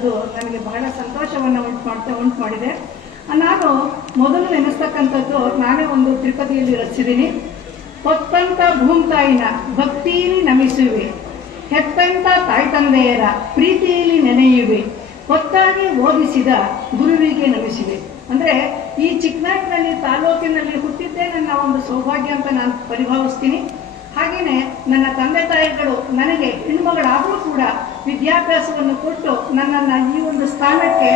ಅಂತಕ್ಕಂಥದ್ದು ನನಗೆ ಬಹಳ ಸಂತೋಷವನ್ನು ಉಂಟು ಮಾಡಿದೆ. ನಾನು ಮೊದಲು ನೆನೆಸ್ತಕ್ಕಂಥದ್ದು, ನಾನೇ ಒಂದು ತ್ರಿಪದಿಯಲ್ಲಿ ರಚಿಸಿದ್ದೀನಿ. ಹೊತ್ತಂತ ಭೂಮ್ತಾಯಿನ ಭಕ್ತಿಯಲ್ಲಿ ನಮಿಸುವೆ, ಹೆತ್ತಂತ ತಾಯಿ ತಂದೆಯರ ಪ್ರೀತಿಯಲ್ಲಿ ನೆನೆಯುವೆ, ಹೊತ್ತಾಗಿ ಓದಿಸಿದ ಗುರುವಿಗೆ ನಮಿಸಿವೆ. ಅಂದರೆ ಈ ಚಿಕ್ಕನಾಡಿನಲ್ಲಿ ತಾಲೂಕಿನಲ್ಲಿ ಹುಟ್ಟಿದ್ದೇ ನನ್ನ ಒಂದು ಸೌಭಾಗ್ಯ ಅಂತ ನಾನು ಪರಿಭಾವಿಸ್ತೀನಿ. ಹಾಗೆಯೇ ನನ್ನ ತಂದೆ ತಾಯಿಗಳು ನನಗೆ ಹೆಣ್ಮಗಳಾದರೂ ಕೂಡ ವಿದ್ಯಾಭ್ಯಾಸವನ್ನು ಕೊಟ್ಟು ನನ್ನನ್ನು ಈ ಒಂದು ಸ್ಥಾನಕ್ಕೆ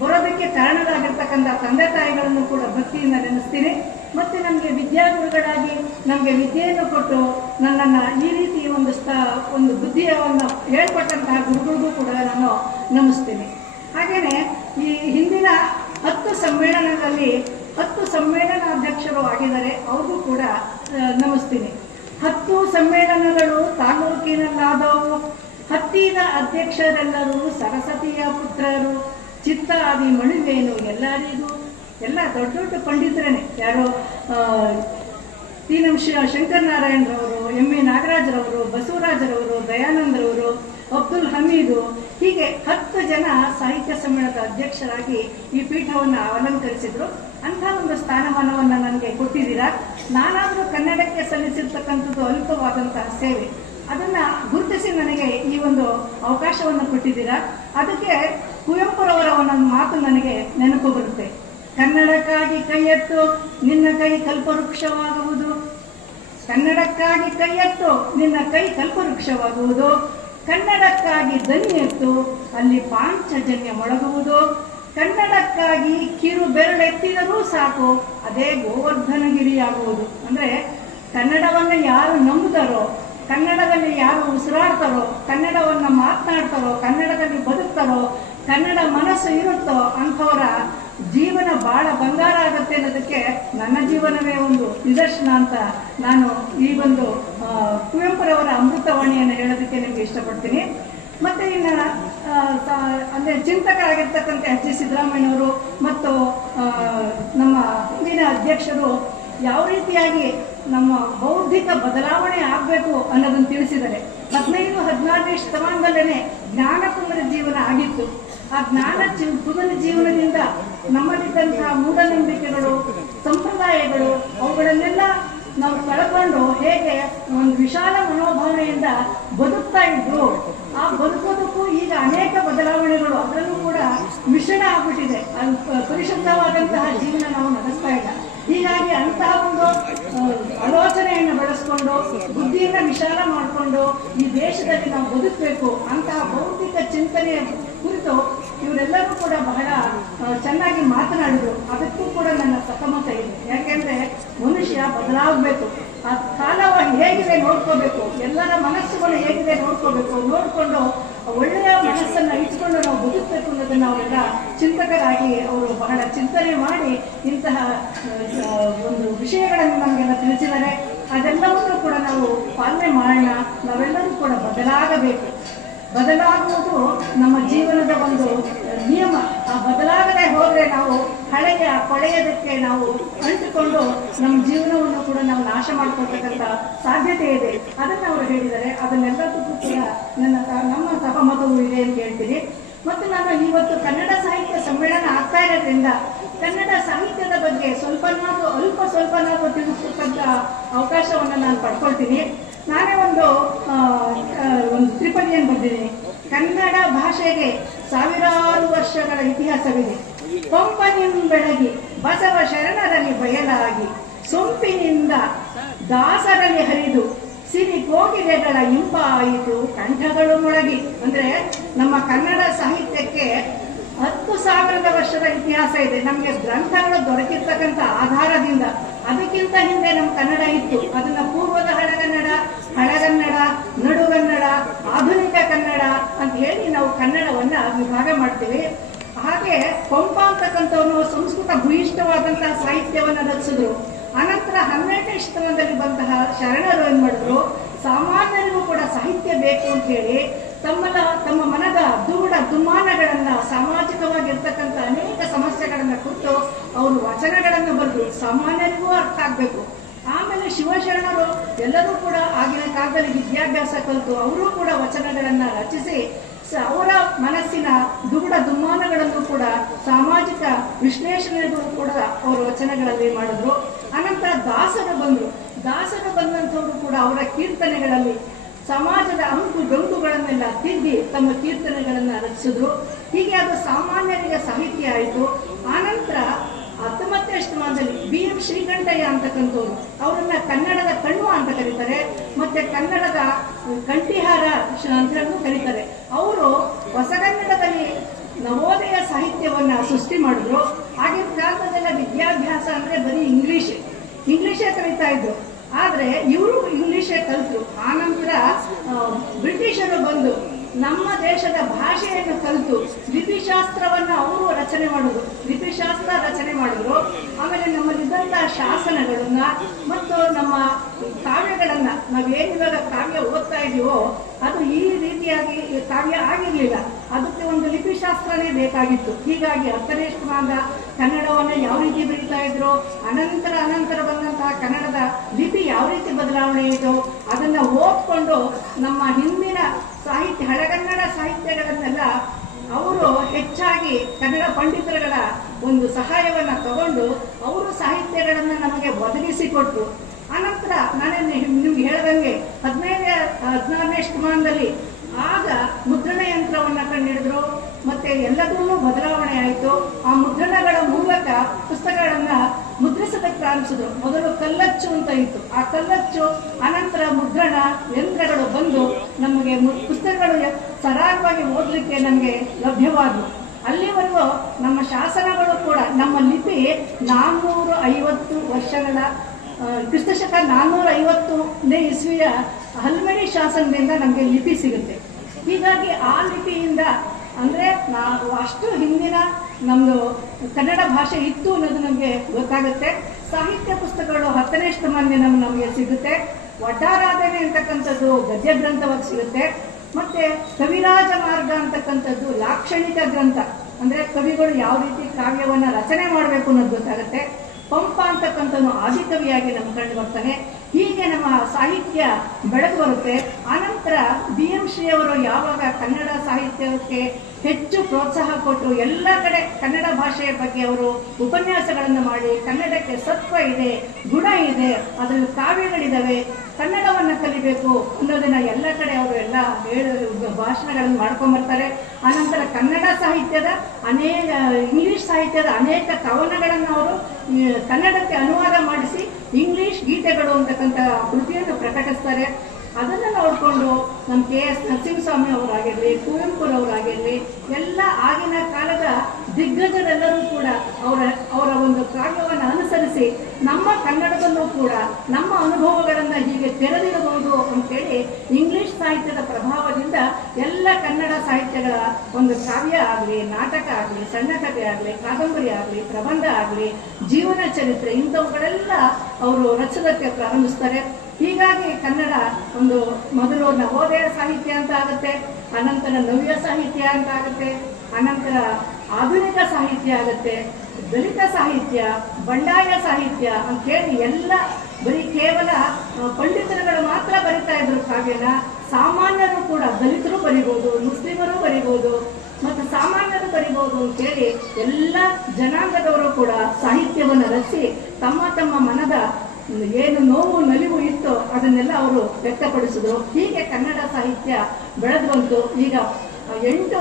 ಬರೋದಕ್ಕೆ ಕಾರಣರಾಗಿರ್ತಕ್ಕಂಥ ತಂದೆ ತಾಯಿಗಳನ್ನು ಕೂಡ ಭಕ್ತಿಯಿಂದ ನೆನೆಸ್ತೀನಿ. ಮತ್ತು ನಮಗೆ ವಿದ್ಯಾಗುರುಗಳಾಗಿ ನಮಗೆ ವಿದ್ಯೆಯನ್ನು ಕೊಟ್ಟು ನನ್ನನ್ನು ಈ ರೀತಿ ಒಂದು ಬುದ್ಧಿಯನ್ನು ಹೇಳ್ಕೊಟ್ಟಂತಹ ಗುರುಗಳಿಗೂ ಕೂಡ ನಾನು ನಮಿಸ್ತೀನಿ. ಹಾಗೆಯೇ ಈ ಹಿಂದಿನ 10 ಸಮ್ಮೇಳನಗಳಲ್ಲಿ 10 ಸಮ್ಮೇಳನಾಧ್ಯಕ್ಷರು ಆಗಿದ್ದಾರೆ, ಅವ್ರಿಗೂ ಕೂಡ ನಮಿಸ್ತೀನಿ. 10 ಸಮ್ಮೇಳನಗಳು ತಾಲೂಕಿನಲ್ಲಾದವು, 10ನ ಅಧ್ಯಕ್ಷರೆಲ್ಲರೂ ಸರಸ್ವತಿಯ ಪುತ್ರರು, ಚಿತ್ತಾದಿ ಮಣಿವೇನು ಎಲ್ಲರಿಗೂ. ಎಲ್ಲ ದೊಡ್ಡ ದೊಡ್ಡ ಪಂಡಿತರೇನೆ, ಯಾರೋ ಟಿ.ಎಂ. ಶಂಕರನಾರಾಯಣರವರು, ಎಂ.ಎ. ನಾಗರಾಜರವರು, ಬಸವರಾಜರವರು, ದಯಾನಂದರವರು, ಅಬ್ದುಲ್ ಹಮೀದು, ಹೀಗೆ 10 ಜನ ಸಾಹಿತ್ಯ ಸಮ್ಮೇಳನದ ಅಧ್ಯಕ್ಷರಾಗಿ ಈ ಪೀಠವನ್ನು ಅಲಂಕರಿಸಿದ್ರು. ಅಂಥ ಒಂದು ಸ್ಥಾನಮಾನವನ್ನು ನನಗೆ ಕೊಟ್ಟಿದ್ದೀರಾ. ನಾನಾದರೂ ಕನ್ನಡಕ್ಕೆ ಸಲ್ಲಿಸಿರ್ತಕ್ಕಂಥದ್ದು ಅಲ್ಪವಾದಂತಹ ಸೇವೆ, ಅದನ್ನು ಗುರುತಿಸಿ ನನಗೆ ಈ ಒಂದು ಅವಕಾಶವನ್ನು ಕೊಟ್ಟಿದ್ದೀರಾ. ಅದಕ್ಕೆ ಕುವೆಂಪುರವರ ಒಂದೊಂದು ಮಾತು ನನಗೆ ನೆನಪು ಬರುತ್ತೆ. ಕನ್ನಡಕ್ಕಾಗಿ ಕೈ ಎತ್ತು, ನಿನ್ನ ಕೈ ಕಲ್ಪವೃಕ್ಷವಾಗುವುದು. ಕನ್ನಡಕ್ಕಾಗಿ ಕೈ ಎತ್ತು, ನಿನ್ನ ಕೈ ಕಲ್ಪವೃಕ್ಷವಾಗುವುದು. ಕನ್ನಡಕ್ಕಾಗಿ ದನಿ ಎತ್ತು, ಅಲ್ಲಿ ಪಾಂಚಜನ್ಯ ಮೊಳಗುವುದು. ಕನ್ನಡಕ್ಕಾಗಿ ಕಿರು ಬೆರಳೆತ್ತಿದರೂ ಸಾಕು, ಅದೇ ಗೋವರ್ಧನಗಿರಿಯಾಗುವುದು. ಅಂದರೆ ಕನ್ನಡವನ್ನು ಯಾರು ನಂಬುತ್ತಾರೋ, ಕನ್ನಡದಲ್ಲಿ ಯಾರು ಉಸಿರಾಡ್ತಾರೋ, ಕನ್ನಡವನ್ನು ಮಾತನಾಡ್ತಾರೋ, ಕನ್ನಡದಲ್ಲಿ ಬದುಕ್ತಾರೋ, ಕನ್ನಡ ಮನಸ್ಸು ಇರುತ್ತೋ ಅಂಥವರ ಜೀವನ ಭಾಳ ಬಂಗಾರ ಆಗುತ್ತೆ ಅನ್ನೋದಕ್ಕೆ ನನ್ನ ಜೀವನವೇ ಒಂದು ನಿದರ್ಶನ ಅಂತ ನಾನು ಈ ಒಂದು ಕುವೆಂಪುರವರ ಅಮೃತವಾಣಿಯನ್ನು ಹೇಳೋದಕ್ಕೆ ನಿಮಗೆ ಇಷ್ಟಪಡ್ತೀನಿ. ಮತ್ತು ಇನ್ನು ಅಂದರೆ ಚಿಂತಕರಾಗಿರ್ತಕ್ಕಂಥ ಎಚ್.ಡಿ. ಸಿದ್ದರಾಮಯ್ಯನವರು ಮತ್ತು ನಮ್ಮ ಹಿಂದಿನ ಅಧ್ಯಕ್ಷರು ಯಾವ ರೀತಿಯಾಗಿ ನಮ್ಮ ಬೌದ್ಧಿಕ ಬದಲಾವಣೆ ಆಗಬೇಕು ಅನ್ನೋದನ್ನು ತಿಳಿಸಿದ್ದಾರೆ. 15-16ನೇ ಶತಮಾನದಲ್ಲೇ ಜ್ಞಾನಪುಂಗರ ಜೀವನ ಆಗಿತ್ತು. ಆ ಪುಂಗರ ಜೀವನದಿಂದ ನಮ್ಮಲ್ಲಿದ್ದಂತಹ ಮೂಢನಂಬಿಕೆಗಳು, ಸಂಪ್ರದಾಯಗಳು, ಅವುಗಳನ್ನೆಲ್ಲ ನಾವು ಕಳ್ಕೊಂಡು ಹೇಗೆ ಒಂದು ವಿಶಾಲ ಮನೋಭಾವನೆಯಿಂದ ಬದುಕ್ತಾ ಇದ್ರು, ಆ ಬದುಕೋದಕ್ಕೂ ಈಗ ಅನೇಕ ಬದಲಾವಣೆಗಳು, ಅದರಲ್ಲೂ ಕೂಡ ಮಿಶ್ರಣ ಆಗ್ಬಿಟ್ಟಿದೆ. ಪರಿಶುದ್ಧವಾದಂತಹ ಜೀವನ ನಾವು ನಡೆಸ್ತಾ ಇಲ್ಲ. ಹೀಗಾಗಿ ಅಂತಹ ಒಂದು ಆಲೋಚನೆಯನ್ನು ಬೆಳೆಸ್ಕೊಂಡು ಬುದ್ಧಿಯನ್ನು ವಿಶಾಲ ಮಾಡಿಕೊಂಡು ಈ ದೇಶದಲ್ಲಿ ನಾವು ಬದುಕಬೇಕು ಅಂತಹ ಬೌದ್ಧಿಕ ಚಿಂತನೆಯ ಕುರಿತು ಇವರೆಲ್ಲರೂ ಕೂಡ ಬಹಳ ಚೆನ್ನಾಗಿ ಮಾತನಾಡಿದ್ರು. ಅದಕ್ಕೂ ಕೂಡ ನನ್ನ ಸಹಮತ ಇದೆ. ಯಾಕೆಂದ್ರೆ ಮನುಷ್ಯ ಬದಲಾಗಬೇಕು. ಆ ಕಾಲವನ್ನು ಹೇಗಿದೆ ನೋಡ್ಕೋಬೇಕು, ಎಲ್ಲರ ಮನಸ್ಸುಗಳು ಹೇಗಿದೆ ನೋಡ್ಕೋಬೇಕು, ನೋಡಿಕೊಂಡು ಒಳ್ಳೆಯ ಮನಸ್ಸನ್ನು ಇಟ್ಕೊಂಡು ನಾವು ಬದುಕಬೇಕು ಅನ್ನೋದನ್ನು ಅವರೆಲ್ಲ ಚಿಂತಕರಾಗಿ ಅವರು ಬಹಳ ಚಿಂತನೆ ಮಾಡಿ ಇಂತಹ ಒಂದು ವಿಷಯಗಳನ್ನು ನಮಗೆಲ್ಲ ತಿಳಿಸಿದ್ದಾರೆ. ಅದೆಲ್ಲವನ್ನೂ ಕೂಡ ನಾವು ಪಾಲನೆ ಮಾಡೋಣ. ನಾವೆಲ್ಲರೂ ಕೂಡ ಬದಲಾಗಬೇಕು. ಬದಲಾಗುವುದು ನಮ್ಮ ಜೀವನದ ಒಂದು ನಿಯಮ. ಆ ಬದಲಾಗದೆ ಹೋದರೆ ನಾವು ಹಳೆಯ ಕೊಳೆಯದಕ್ಕೆ ನಾವು ಅಂಟಿಕೊಂಡು ನಮ್ಮ ಜೀವನವನ್ನು ಕೂಡ ನಾವು ನಾಶ ಮಾಡ್ಕೊಳ್ತಕ್ಕಂಥ ಸಾಧ್ಯತೆ ಇದೆ. ಅದನ್ನು ಅವರು ಹೇಳಿದ್ದಾರೆ. ಅದನ್ನೆಲ್ಲದಕ್ಕೂ ಕೂಡ ನಮ್ಮ ಸಹಮತವೂ ಇದೆ ಅಂತ ಹೇಳ್ತೀನಿ. ಮತ್ತು ನಾನು ಇವತ್ತು ಕನ್ನಡ ಸಾಹಿತ್ಯ ಸಮ್ಮೇಳನ ಆಗ್ತಾ ಇರೋದ್ರಿಂದ ಕನ್ನಡ ಸಾಹಿತ್ಯದ ಬಗ್ಗೆ ಸ್ವಲ್ಪನಾದರೂ ತಿಳಿಸ್ತಕ್ಕಂಥ ಅವಕಾಶವನ್ನು ನಾನು ಪಡ್ಕೊಳ್ತೀನಿ. ನಾನೇ ಒಂದು ತ್ರಿಪದಿಯನ್ನು ಬರೆದಿದ್ದೀನಿ. ಕನ್ನಡ ಭಾಷೆಗೆ ಸಾವಿರಾರು ವರ್ಷಗಳ ಇತಿಹಾಸವಿದೆ. ಕೊಂಪನಿಂಬೆಳಗಿ ಬಸವ ಶರಣರಲ್ಲಿ ಬಯಲಾಗಿ, ಸೊಂಪಿನಿಂದ ದಾಸರಲ್ಲಿ ಹರಿದು, ಸಿರಿ ಕೋಗಿಲೆಗಳ ಇಂಪಾಯಿತು ಕಂಠಗಳು ಮೊಳಗಿ. ಅಂದರೆ ನಮ್ಮ ಕನ್ನಡ ಸಾಹಿತ್ಯಕ್ಕೆ 10,000 ವರ್ಷದ ಇತಿಹಾಸ ಇದೆ. ನಮಗೆ ಗ್ರಂಥಗಳು ದೊರಕಿರ್ತಕ್ಕಂಥ ಆಧಾರದಿಂದ ಅದಕ್ಕಿಂತ ಹಿಂದೆ ನಮ್ಮ ಕನ್ನಡ ಇತ್ತು. ಅದನ್ನ ಪೂರ್ವದ ಹಳಗನ್ನಡ, ನಡುಗನ್ನಡ, ಆಧುನಿಕ ಕನ್ನಡ ಅಂತ ಹೇಳಿ ನಾವು ಕನ್ನಡವನ್ನ ವಿಭಾಗ ಮಾಡ್ತೀವಿ. ಹಾಗೆ ಪಂಪ ಅಂತಕ್ಕಂಥವನು ಸಂಸ್ಕೃತ ಭೂಯಿಷ್ಠವಾದಂತಹ ಸಾಹಿತ್ಯವನ್ನು ರಚಿಸಿದ್ರು. ಅನಂತರ 12ನೇ ಶತಮಾನದಲ್ಲಿ ಬಂತಹ ಶರಣರು ಏನ್ ಮಾಡಿದ್ರು, ಸಾಮಾನ್ಯರಿಗೂ ಕೂಡ ಸಾಹಿತ್ಯ ಬೇಕು ಅಂತ ಹೇಳಿ ತಮ್ಮ ಮನದ ದುಮ್ಮಾನಗಳನ್ನ, ಸಾಮಾಜಿಕವಾಗಿರ್ತಕ್ಕಂಥ ಅನೇಕ ಸಮಸ್ಯೆಗಳನ್ನ ಕುರಿತು ಅವರು ವಚನಗಳನ್ನು ಬರೆದು ಸಾಮಾನ್ಯರಿಗೂ ಅರ್ಥ ಆಗ್ಬೇಕು. ಆಮೇಲೆ ಶಿವಶರಣರು ಎಲ್ಲರೂ ಕೂಡ ಆಗಿನ ಕಾಲದಲ್ಲಿ ವಿದ್ಯಾಭ್ಯಾಸ ಕಲಿತು ಅವರು ಕೂಡ ವಚನಗಳನ್ನ ರಚಿಸಿ ಅವರ ಮನಸ್ಸಿನ ದುಗುಡ ದುಮ್ಮಾನಗಳನ್ನು ಕೂಡ ಸಾಮಾಜಿಕ ವಿಶ್ಲೇಷಣೆಗಳು ಕೂಡ ಅವರು ವಚನಗಳಲ್ಲಿ ಮಾಡಿದ್ರು. ಅನಂತರ ದಾಸರು ಬಂದಂಥವರು ಕೂಡ ಅವರ ಕೀರ್ತನೆಗಳಲ್ಲಿ ಸಮಾಜದ ಅಂಕು ಡೊಂಕುಗಳನ್ನೆಲ್ಲ ತಿದ್ದಿ ತಮ್ಮ ಕೀರ್ತನೆಗಳನ್ನು ರಚಿಸಿದ್ರು. ಹೀಗೆ ಅದು ಸಾಮಾನ್ಯರಿಗೆ ಸಾಹಿತ್ಯ ಆಯಿತು. ಆನಂತರ 19ನೇ ಶತಮಾನದಲ್ಲಿ BM ಶ್ರೀಕಂಠಯ್ಯ ಅಂತಕ್ಕಂಥವ್ರು, ಅವರನ್ನ ಕನ್ನಡದ ಕಣ್ವ ಅಂತ ಕರೀತಾರೆ, ಮತ್ತೆ ಕನ್ನಡದ ಕಂಠಿಹಾರ ಅಂತ ಕರೀತಾರೆ. ಅವರು ಹೊಸಗನ್ನಡದಲ್ಲಿ ನವೋದಯ ಸಾಹಿತ್ಯವನ್ನ ಸೃಷ್ಟಿ ಮಾಡಿದ್ರು. ಆಗಿನ ಕಾಲದಲ್ಲೆಲ್ಲ ವಿದ್ಯಾಭ್ಯಾಸ ಅಂದ್ರೆ ಬರೀ ಇಂಗ್ಲಿಷೇ ಕಲಿತಾ ಇದ್ರು. ಆದ್ರೆ ಇವರು ಇಂಗ್ಲಿಷೇ ಕಲಿತರು. ಆನಂತರ ಬ್ರಿಟಿಷರು ಬಂದು ನಮ್ಮ ದೇಶದ ಭಾಷೆಯನ್ನು ಕಲಿತು ಲಿಪಿಶಾಸ್ತ್ರವನ್ನ ಅವರು ಲಿಪಿಶಾಸ್ತ್ರ ರಚನೆ ಮಾಡಿದ್ರು. ಆಮೇಲೆ ನಮ್ಮಲ್ಲಿದ್ದಂತಹ ಶಾಸನಗಳನ್ನ ಮತ್ತು ನಮ್ಮ ಕಾವ್ಯಗಳನ್ನ ನಾವೇನಿವಾಗ ಕಾವ್ಯ ಓದ್ತಾ ಇದೀವೋ ಅದು ಈ ರೀತಿಯಾಗಿ ಕಾವ್ಯ ಆಗಿರ್ಲಿಲ್ಲ. ಅದಕ್ಕೆ ಒಂದು ಲಿಪಿಶಾಸ್ತ್ರನೇ ಬೇಕಾಗಿತ್ತು. ಹೀಗಾಗಿ 10ನೇ ಶತಮಾನದ ಕನ್ನಡವನ್ನ ಯಾವ ರೀತಿ ಬರೀತಾ ಇದ್ರು, ಅನಂತರ ಬಂದಂತಹ ಕನ್ನಡದ ಲಿಪಿ ಯಾವ ರೀತಿ ಬದಲಾವಣೆ ಇತ್ತು, ಅದನ್ನ ಓದ್ಕೊಂಡು ನಮ್ಮ ಹಿಂದಿನ ಸಾಹಿತ್ಯ ಹಳೆಗನ್ನಡ ಸಾಹಿತ್ಯಗಳನ್ನೆಲ್ಲ ಅವರು ಹೆಚ್ಚಾಗಿ ಕನ್ನಡ ಪಂಡಿತರುಗಳ ಒಂದು ಸಹಾಯವನ್ನ ತಗೊಂಡು ಅವರು ಸಾಹಿತ್ಯಗಳನ್ನ ನಮಗೆ ಒದಗಿಸಿಕೊಟ್ರು. ಅನಂತರ ನಾನೇ ನಿಮ್ಗೆ ಹೇಳ್ದಂಗೆ 16ನೇ ಶತಮಾನದಲ್ಲಿ ಆಗ ಮುದ್ರಣ ಯಂತ್ರವನ್ನ ಕಂಡುಹಿಡಿದ್ರು. ಮತ್ತೆ ಎಲ್ಲದರಲ್ಲೂ ಬದಲಾವಣೆ ಆಯಿತು. ಆ ಮುದ್ರಣಗಳ ಮೂಲಕ ಪುಸ್ತಕಗಳನ್ನ ಮುದ್ರಿಸೋದಕ್ಕೆ ಪ್ರಾರಂಭಿಸಿದ್ರು. ಮೊದಲು ಕಲ್ಲಚ್ಚು ಅಂತ ಇತ್ತು, ಆ ಕಲ್ಲಚ್ಚು ಅನಂತರ ಮುದ್ರಣ ಯಂತ್ರಗಳು ಬಂದು ನಮಗೆ ಪುಸ್ತಕಗಳು ಸರಾಗವಾಗಿ ಓದಲಿಕ್ಕೆ ನಮಗೆ ಲಭ್ಯವಾದವು. ಅಲ್ಲಿವರೆಗೂ ನಮ್ಮ ಶಾಸನಗಳು ಕೂಡ ನಮ್ಮ ಲಿಪಿ 450 ವರ್ಷಗಳ ಕ್ರಿಸ್ತಶಕ 450ನೇ ಇಸ್ವಿಯ ಹಲ್ಮಿಡಿ ಶಾಸನದಿಂದ ನಮಗೆ ಲಿಪಿ ಸಿಗುತ್ತೆ. ಹೀಗಾಗಿ ಆ ಲಿಪಿಯಿಂದ ಅಂದ್ರೆ ನಾವು ಅಷ್ಟು ಹಿಂದಿನ ನಮ್ದು ಕನ್ನಡ ಭಾಷೆ ಇತ್ತು ಅನ್ನೋದು ನಮಗೆ ಗೊತ್ತಾಗುತ್ತೆ. ಸಾಹಿತ್ಯ ಪುಸ್ತಕಗಳು 10ನೇ ಶತಮಾನದಿಂದ ನಮಗೆ ಸಿಗುತ್ತೆ. ವಟಾರಾಧನೆ ಅಂತಕ್ಕಂಥದ್ದು ಗದ್ಯ ಗ್ರಂಥವಾಗಿ ಸಿಗುತ್ತೆ. ಮತ್ತೆ ಕವಿರಾಜ ಮಾರ್ಗ ಅಂತಕ್ಕಂಥದ್ದು ಲಾಕ್ಷಣಿಕ ಗ್ರಂಥ, ಅಂದ್ರೆ ಕವಿಗಳು ಯಾವ ರೀತಿ ಕಾವ್ಯವನ್ನ ರಚನೆ ಮಾಡಬೇಕು ಅನ್ನೋದು ಗೊತ್ತಾಗುತ್ತೆ. ಪಂಪ ಅಂತಕ್ಕಂಥದ್ದು ಆದಿಕವಿಯಾಗಿ ನಮ್ಮ ಕಂಡು ಬರ್ತಾನೆ. ಹೀಗೆ ನಮ್ಮ ಸಾಹಿತ್ಯ ಬೆಳೆದು ಬರುತ್ತೆ. ಆನಂತರ BM ಶ್ರೀ ಅವರು ಯಾವಾಗ ಕನ್ನಡ ಸಾಹಿತ್ಯಕ್ಕೆ ಹೆಚ್ಚು ಪ್ರೋತ್ಸಾಹ ಕೊಟ್ಟು ಎಲ್ಲ ಕಡೆ ಕನ್ನಡ ಭಾಷೆಯ ಬಗ್ಗೆ ಅವರು ಉಪನ್ಯಾಸಗಳನ್ನು ಮಾಡಿ ಕನ್ನಡಕ್ಕೆ ಸತ್ವ ಇದೆ, ಗುಣ ಇದೆ, ಅದರಲ್ಲಿ ಕಾವ್ಯಗಳಿದ್ದಾವೆ, ಕನ್ನಡವನ್ನು ಕಲಿಬೇಕು ಅನ್ನೋದನ್ನ ಎಲ್ಲ ಕಡೆ ಅವರು ಎಲ್ಲ ಭಾಷಣಗಳನ್ನು ಮಾಡ್ಕೊಂಡ್ಬರ್ತಾರೆ. ಆನಂತರ ಕನ್ನಡ ಸಾಹಿತ್ಯದ ಇಂಗ್ಲಿಷ್ ಸಾಹಿತ್ಯದ ಅನೇಕ ಕವನಗಳನ್ನು ಅವರು ಕನ್ನಡಕ್ಕೆ ಅನುವಾದ ಮಾಡಿಸಿ ಇಂಗ್ಲಿಷ್ ಗೀತೆಗಳು ಅಂತಕ್ಕಂಥ ಕೃತಿಯನ್ನು ಪ್ರಕಟಿಸ್ತಾರೆ. ಅದನ್ನ ನೋಡಿಕೊಂಡು ನಮ್ಮ KS ನರಸಿಂಹಸ್ವಾಮಿ ಅವರಾಗಿರ್ಲಿ, ಕುವೆಂಪುರವರಾಗಿರ್ಲಿ, ಎಲ್ಲ ಆಗಿನ ಕಾಲದ ದಿಗ್ಗಜರೆಲ್ಲರೂ ಕೂಡ ಅವರ ಒಂದು ಕಾವ್ಯವನ್ನು ಅನುಸರಿಸಿ ನಮ್ಮ ಕನ್ನಡದಲ್ಲೂ ಕೂಡ ನಮ್ಮ ಅನುಭವಗಳನ್ನ ಹೀಗೆ ತೆರೆದಿರಬಹುದು ಅಂತೇಳಿ ಇಂಗ್ಲಿಷ್ ಸಾಹಿತ್ಯದ ಪ್ರಭಾವದಿಂದ ಎಲ್ಲ ಕನ್ನಡ ಸಾಹಿತ್ಯಗಳ ಒಂದು ಕಾವ್ಯ ಆಗಲಿ, ನಾಟಕ ಆಗಲಿ, ಸಣ್ಣ ಕಥೆ ಆಗಲಿ, ಕಾದಂಬರಿ ಆಗಲಿ, ಪ್ರಬಂಧ ಆಗಲಿ, ಜೀವನ ಚರಿತ್ರೆ ಇಂಥವುಗಳೆಲ್ಲ ಅವರು ರಚಿಸೋದಕ್ಕೆ ಪ್ರಾರಂಭಿಸ್ತಾರೆ. ಹೀಗಾಗಿ ಕನ್ನಡ ಒಂದು ಮೊದಲು ನವೋದಯ ಸಾಹಿತ್ಯ ಅಂತ ಆಗುತ್ತೆ, ಅನಂತರ ನವ್ಯ ಸಾಹಿತ್ಯ ಅಂತ ಆಗುತ್ತೆ, ಅನಂತರ ಆಧುನಿಕ ಸಾಹಿತ್ಯ ಆಗುತ್ತೆ, ದಲಿತ ಸಾಹಿತ್ಯ, ಬಂಡಾಯ ಸಾಹಿತ್ಯ ಅಂತ ಹೇಳಿ ಎಲ್ಲ ಬರೀ ಕೇವಲ ಪಂಡಿತರುಗಳು ಮಾತ್ರ ಬರಿತಾ ಇದ್ರು ಕಾವ್ಯನ. ಸಾಮಾನ್ಯರು ಕೂಡ ದಲಿತರು ಬರಿಬೋದು, ಮುಸ್ಲಿಮರು ಬರಿಬೋದು, ಮತ್ತು ಸಾಮಾನ್ಯರು ಬರಿಬೋದು ಅಂತೇಳಿ ಎಲ್ಲ ಜನಾಂಗದವರು ಕೂಡ ಸಾಹಿತ್ಯವನ್ನು ರಚಿಸಿ ತಮ್ಮ ತಮ್ಮ ಮನದ ಏನು ನೋವು ನಲಿವು ಇತ್ತು ಅದನ್ನೆಲ್ಲ ಅವರು ವ್ಯಕ್ತಪಡಿಸಿದ್ರು. ಹೀಗೆ ಕನ್ನಡ ಸಾಹಿತ್ಯ ಬೆಳೆದು ಬಂತು. ಈಗ 8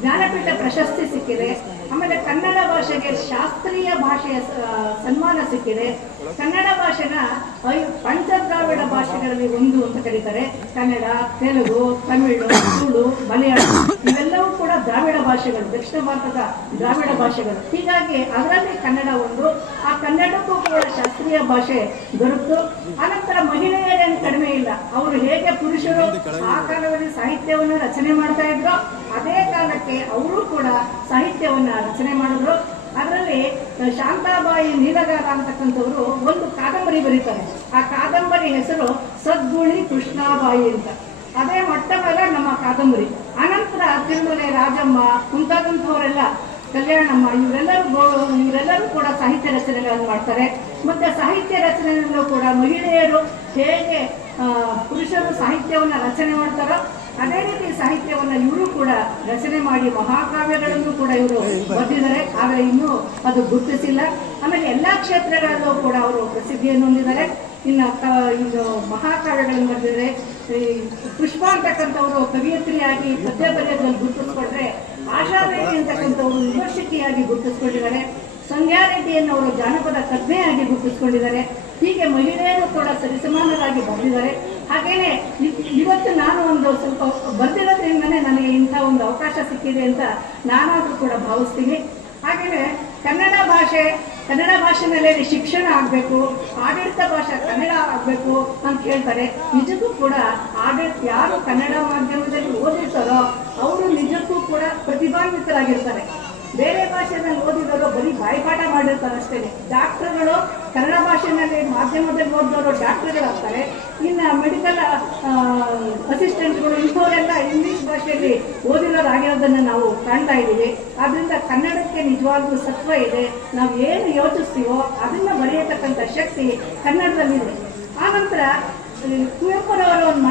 ಜ್ಞಾನಪೀಠ ಪ್ರಶಸ್ತಿ ಸಿಕ್ಕಿದೆ. ಆಮೇಲೆ ಕನ್ನಡ ಭಾಷೆಗೆ ಶಾಸ್ತ್ರೀಯ ಭಾಷೆಯ ಸನ್ಮಾನ ಸಿಕ್ಕಿದೆ. ಕನ್ನಡ ಭಾಷೆನ ಪಂಚದ್ರಾವಿಡ ಭಾಷೆಗಳಲ್ಲಿ ಒಂದು ಅಂತ ಕರೀತಾರೆ. ಕನ್ನಡ, ತೆಲುಗು, ತಮಿಳು, ತುಳು, ಮಲಯಾಳಂ ಇವೆಲ್ಲವೂ ಕೂಡ ದ್ರಾವಿಡ ಭಾಷೆಗಳು, ದಕ್ಷಿಣ ಭಾರತದ ದ್ರಾವಿಡ ಭಾಷೆಗಳು. ಹೀಗಾಗಿ ಅದರಲ್ಲಿ ಕನ್ನಡ ಒಂದು. ಆ ಕನ್ನಡಕ್ಕೂ ಕೂಡ ಶಾಸ್ತ್ರೀಯ ಭಾಷೆ ದೊರೆತು ಅನಂತರ ಮಹಿಳೆಯರೇನು ಕಡಿಮೆ ಇಲ್ಲ. ಅವರು ಹೇಗೆ ಪುರುಷರು ಆ ಕಾಲದಲ್ಲಿ ಸಾಹಿತ್ಯವನ್ನು ರಚನೆ ಮಾಡ್ತಾ ಇದ್ರು, ಅದೇ ಕಾಲಕ್ಕೆ ಅವರು ಕೂಡ ಸಾಹಿತ್ಯವನ್ನ ರಚನೆ ಮಾಡಿದ್ರು. ಅದರಲ್ಲಿ ಶಾಂತಾಬಾಯಿ ನೀಲಗಾರ ಅಂತಕ್ಕಂಥವ್ರು ಒಂದು ಕಾದಂಬರಿ ಬರೀತಾರೆ. ಆ ಕಾದಂಬರಿ ಹೆಸರು ಸದ್ಗುಣಿ ಕೃಷ್ಣಾಬಾಯಿ ಅಂತ. ಅದೇ ಮೊಟ್ಟ ಮೊದಲ ನಮ್ಮ ಕಾದಂಬರಿ. ಅನಂತರ ತಿರುಮಲೆ ರಾಜಮ್ಮ ಮುಂತಾದಂಥವರೆಲ್ಲ, ಕಲ್ಯಾಣಮ್ಮ, ಇವರೆಲ್ಲರೂ ಕೂಡ ಸಾಹಿತ್ಯ ರಚನೆಗಳನ್ನು ಮಾಡ್ತಾರೆ. ಮತ್ತೆ ಸಾಹಿತ್ಯ ರಚನೆಯಲ್ಲೂ ಕೂಡ ಮಹಿಳೆಯರು ಹೇಗೆ ಪುರುಷರು ಸಾಹಿತ್ಯವನ್ನು ರಚನೆ ಮಾಡ್ತಾರೋ ಅದೇ ರೀತಿ ಸಾಹಿತ್ಯವನ್ನು ಇವರು ಕೂಡ ರಚನೆ ಮಾಡಿ ಮಹಾಕಾವ್ಯಗಳನ್ನು ಕೂಡ ಇವರು ಬರೆದಿದ್ದಾರೆ. ಆದರೆ ಇನ್ನೂ ಅದು ಗುರುತಿಸಿಲ್ಲ. ಆಮೇಲೆ ಎಲ್ಲಾ ಕ್ಷೇತ್ರಗಳಲ್ಲೂ ಕೂಡ ಅವರು ಪ್ರಸಿದ್ಧಿಯನ್ನು ಹೊಂದಿದ್ದಾರೆ. ಇನ್ನು ಮಹಾಕಾವ್ಯಗಳನ್ನು ಬರೆದಿದ್ದಾರೆ. ಪುಷ್ಪ ಅಂತಕ್ಕಂಥವರು ಕವಿಯತ್ರಿಯಾಗಿ ಪದ್ಯ ಬರೆಯೋದ್ರಲ್ಲಿ ಗುರುತಿಸ್ಕೊಂಡ್ರೆ, ಆಶಾದೇವಿ ಅಂತಕ್ಕಂಥವರು ವಿಮರ್ಶಕಿಯಾಗಿ ಗುರುತಿಸ್ಕೊಂಡಿದ್ದಾರೆ. ಸಂಧ್ಯಾ ರೆಡ್ಡಿಯನ್ನು ಅವರು ಜಾನಪದ ತಜ್ಞೆಯಾಗಿ ಗುರುತಿಸ್ಕೊಂಡಿದ್ದಾರೆ. ಹೀಗೆ ಮಹಿಳೆಯರು ಕೂಡ ಸರಿಸಮಾನರಾಗಿ ಬರೆದಿದ್ದಾರೆ. ಹಾಗೇನೆ ಇವತ್ತು ನಾನು ಒಂದು ಸ್ವಲ್ಪ ಬರೆದಿರೋದ್ರಿಂದನೇ ನನಗೆ ಇಂಥ ಒಂದು ಅವಕಾಶ ಸಿಕ್ಕಿದೆ ಅಂತ ನಾನಾದ್ರೂ ಕೂಡ ಭಾವಿಸ್ತೀನಿ. ಹಾಗೇನೆ ಕನ್ನಡ ಭಾಷೆನಲ್ಲೇ ಶಿಕ್ಷಣ ಆಗಬೇಕು, ಆಡಳಿತ ಭಾಷೆ ಕನ್ನಡ ಆಗಬೇಕು ಅಂತ ಹೇಳ್ತಾರೆ. ನಿಜಕ್ಕೂ ಕೂಡ ಯಾರು ಕನ್ನಡ ಮಾಧ್ಯಮದಲ್ಲಿ ಓದಿರ್ತಾರೋ ಅವರು ನಿಜಕ್ಕೂ ಕೂಡ ಪ್ರತಿಭಾನ್ವಿತರಾಗಿರ್ತಾರೆ. ಬೇರೆ ಭಾಷೆನಲ್ಲಿ ಓದಿದವರು ಬರೀ ಬಾಯಿಪಾಠ ಮಾಡಿರ್ತಾರೆ ಅಷ್ಟೇ. ಡಾಕ್ಟರ್ಗಳು ಕನ್ನಡ ಭಾಷೆನಲ್ಲಿ ಮಾಧ್ಯಮದಲ್ಲಿ ಓದಿದವರು ಡಾಕ್ಟರ್ಗಳಾಗ್ತಾರೆ. ಇನ್ನು ಮೆಡಿಕಲ್ ಅಸಿಸ್ಟೆಂಟ್ಗಳು ಇಂಥವರೆಲ್ಲ ಇಂಗ್ಲಿಷ್ ಭಾಷೆಯಲ್ಲಿ ಓದಿರೋರಾಗಿರೋದನ್ನು ನಾವು ಕಾಣ್ತಾ ಇದ್ದೀವಿ. ಆದ್ರಿಂದ ಕನ್ನಡಕ್ಕೆ ನಿಜವಾಗ್ಲೂ ಸತ್ವ ಇದೆ. ನಾವು ಏನು ಯೋಚಿಸ್ತೀವೋ ಅದನ್ನ ಬರೆಯತಕ್ಕಂಥ ಶಕ್ತಿ ಕನ್ನಡದಲ್ಲಿದೆ. ಆನಂತರ ಕುವೆಂಪುರವರು ಒಂದು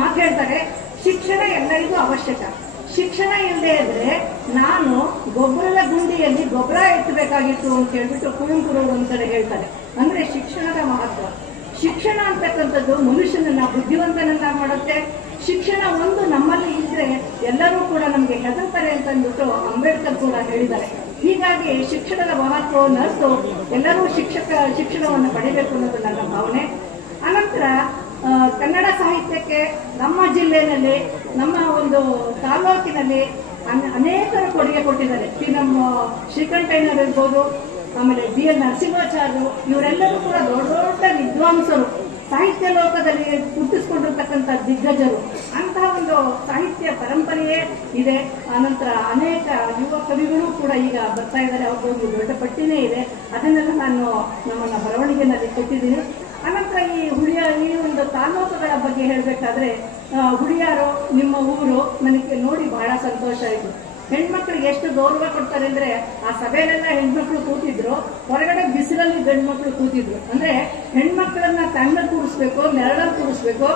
ಮಾತು ಹೇಳ್ತಾರೆ, ಶಿಕ್ಷಣ ಎಲ್ಲರಿಗೂ ಅವಶ್ಯಕ. ಶಿಕ್ಷಣ ಇಲ್ಲದೆ ಇದ್ರೆ ನಾನು ಗೊಬ್ಬರದ ಗುಂಡಿಯಲ್ಲಿ ಗೊಬ್ಬರ ಎತ್ತಬೇಕಾಗಿತ್ತು ಅಂತ ಹೇಳ್ಬಿಟ್ಟು ಕುವೆಂಪುರವರು ಒಂದ್ಸಲ ಹೇಳ್ತಾರೆ. ಅಂದ್ರೆ ಶಿಕ್ಷಣದ ಮಹತ್ವ. ಶಿಕ್ಷಣ ಅಂತಕ್ಕಂಥದ್ದು ಮನುಷ್ಯನನ್ನ ಬುದ್ಧಿವಂತನನ್ನ ಮಾಡುತ್ತೆ. ಶಿಕ್ಷಣ ಒಂದು ನಮ್ಮಲ್ಲಿ ಇದ್ರೆ ಎಲ್ಲರೂ ಕೂಡ ನಮ್ಗೆ ಹೆದರ್ತಾರೆ ಅಂತ ಅಂದ್ಬಿಟ್ಟು ಅಂಬೇಡ್ಕರ್ ಕೂಡ ಹೇಳಿದ್ದಾರೆ. ಹೀಗಾಗಿ ಶಿಕ್ಷಣದ ಮಹತ್ವವನ್ನು ಅರಿತು ಎಲ್ಲರೂ ಶಿಕ್ಷಣವನ್ನು ಪಡಿಬೇಕು ಅನ್ನೋದು ನನ್ನ ಭಾವನೆ. ಅನಂತರ ಕನ್ನಡ ಸಾಹಿತ್ಯಕ್ಕೆ ನಮ್ಮ ಜಿಲ್ಲೆಯಲ್ಲಿ, ನಮ್ಮ ಒಂದು ತಾಲೂಕಿನಲ್ಲಿ ಅನೇಕರು ಕೊಡುಗೆ ಕೊಟ್ಟಿದ್ದಾರೆ. ನಮ್ಮ ಶ್ರೀಕಂಠಯ್ಯನವರು ಇರ್ಬೋದು, ಆಮೇಲೆ BL ನರಸಿಂಹಾಚಾರ್ಯರು, ಇವರೆಲ್ಲರೂ ಕೂಡ ದೊಡ್ಡ ದೊಡ್ಡ ವಿದ್ವಾಂಸರು, ಸಾಹಿತ್ಯ ಲೋಕದಲ್ಲಿ ಗುರುತಿಸಿಕೊಂಡಿರ್ತಕ್ಕಂಥ ದಿಗ್ಗಜರು. ಅಂತಹ ಒಂದು ಸಾಹಿತ್ಯ ಪರಂಪರೆಯೇ ಇದೆ. ಆನಂತರ ಅನೇಕ ಯುವ ಕವಿಗಳು ಕೂಡ ಈಗ ಬರ್ತಾ ಇದ್ದಾರೆ. ಅವ್ರದ್ದೊಂದು ದೊಡ್ಡ ಪಟ್ಟಿನೇ ಇದೆ. ಅದನ್ನೆಲ್ಲ ನಾನು ನಮ್ಮನ್ನ ಬರವಣಿಗೆನಲ್ಲಿ ಕೊಟ್ಟಿದ್ದೀನಿ. ಅನಂತರ ಈ ಒಂದು ತಾಲೂಕುಗಳ ಬಗ್ಗೆ ಹೇಳಬೇಕಾದ್ರೆ, ಹುಳಿಯಾರು ನಿಮ್ಮ ಊರು ನನಗೆ ನೋಡಿ ಬಹಳ ಸಂತೋಷ ಆಯಿತು. ಹೆಣ್ಮಕ್ಳಿಗೆ ಎಷ್ಟು ಗೌರವ ಕೊಡ್ತಾರೆ ಅಂದ್ರೆ, ಆ ಸಭೆಯಲ್ಲೆಲ್ಲ ಹೆಣ್ಮಕ್ಳು ಕೂತಿದ್ರು, ಹೊರಗಡೆ ಬಿಸಿಲಲ್ಲಿ ಗಂಡು ಮಕ್ಳು ಕೂತಿದ್ರು. ಅಂದ್ರೆ ಹೆಣ್ಮಕ್ಳನ್ನ ತಣ್ಣ ಕೂರಿಸ್ಬೇಕು, ನೆರಳಲ್ಲಿ ಕೂರಿಸ್ಬೇಕು,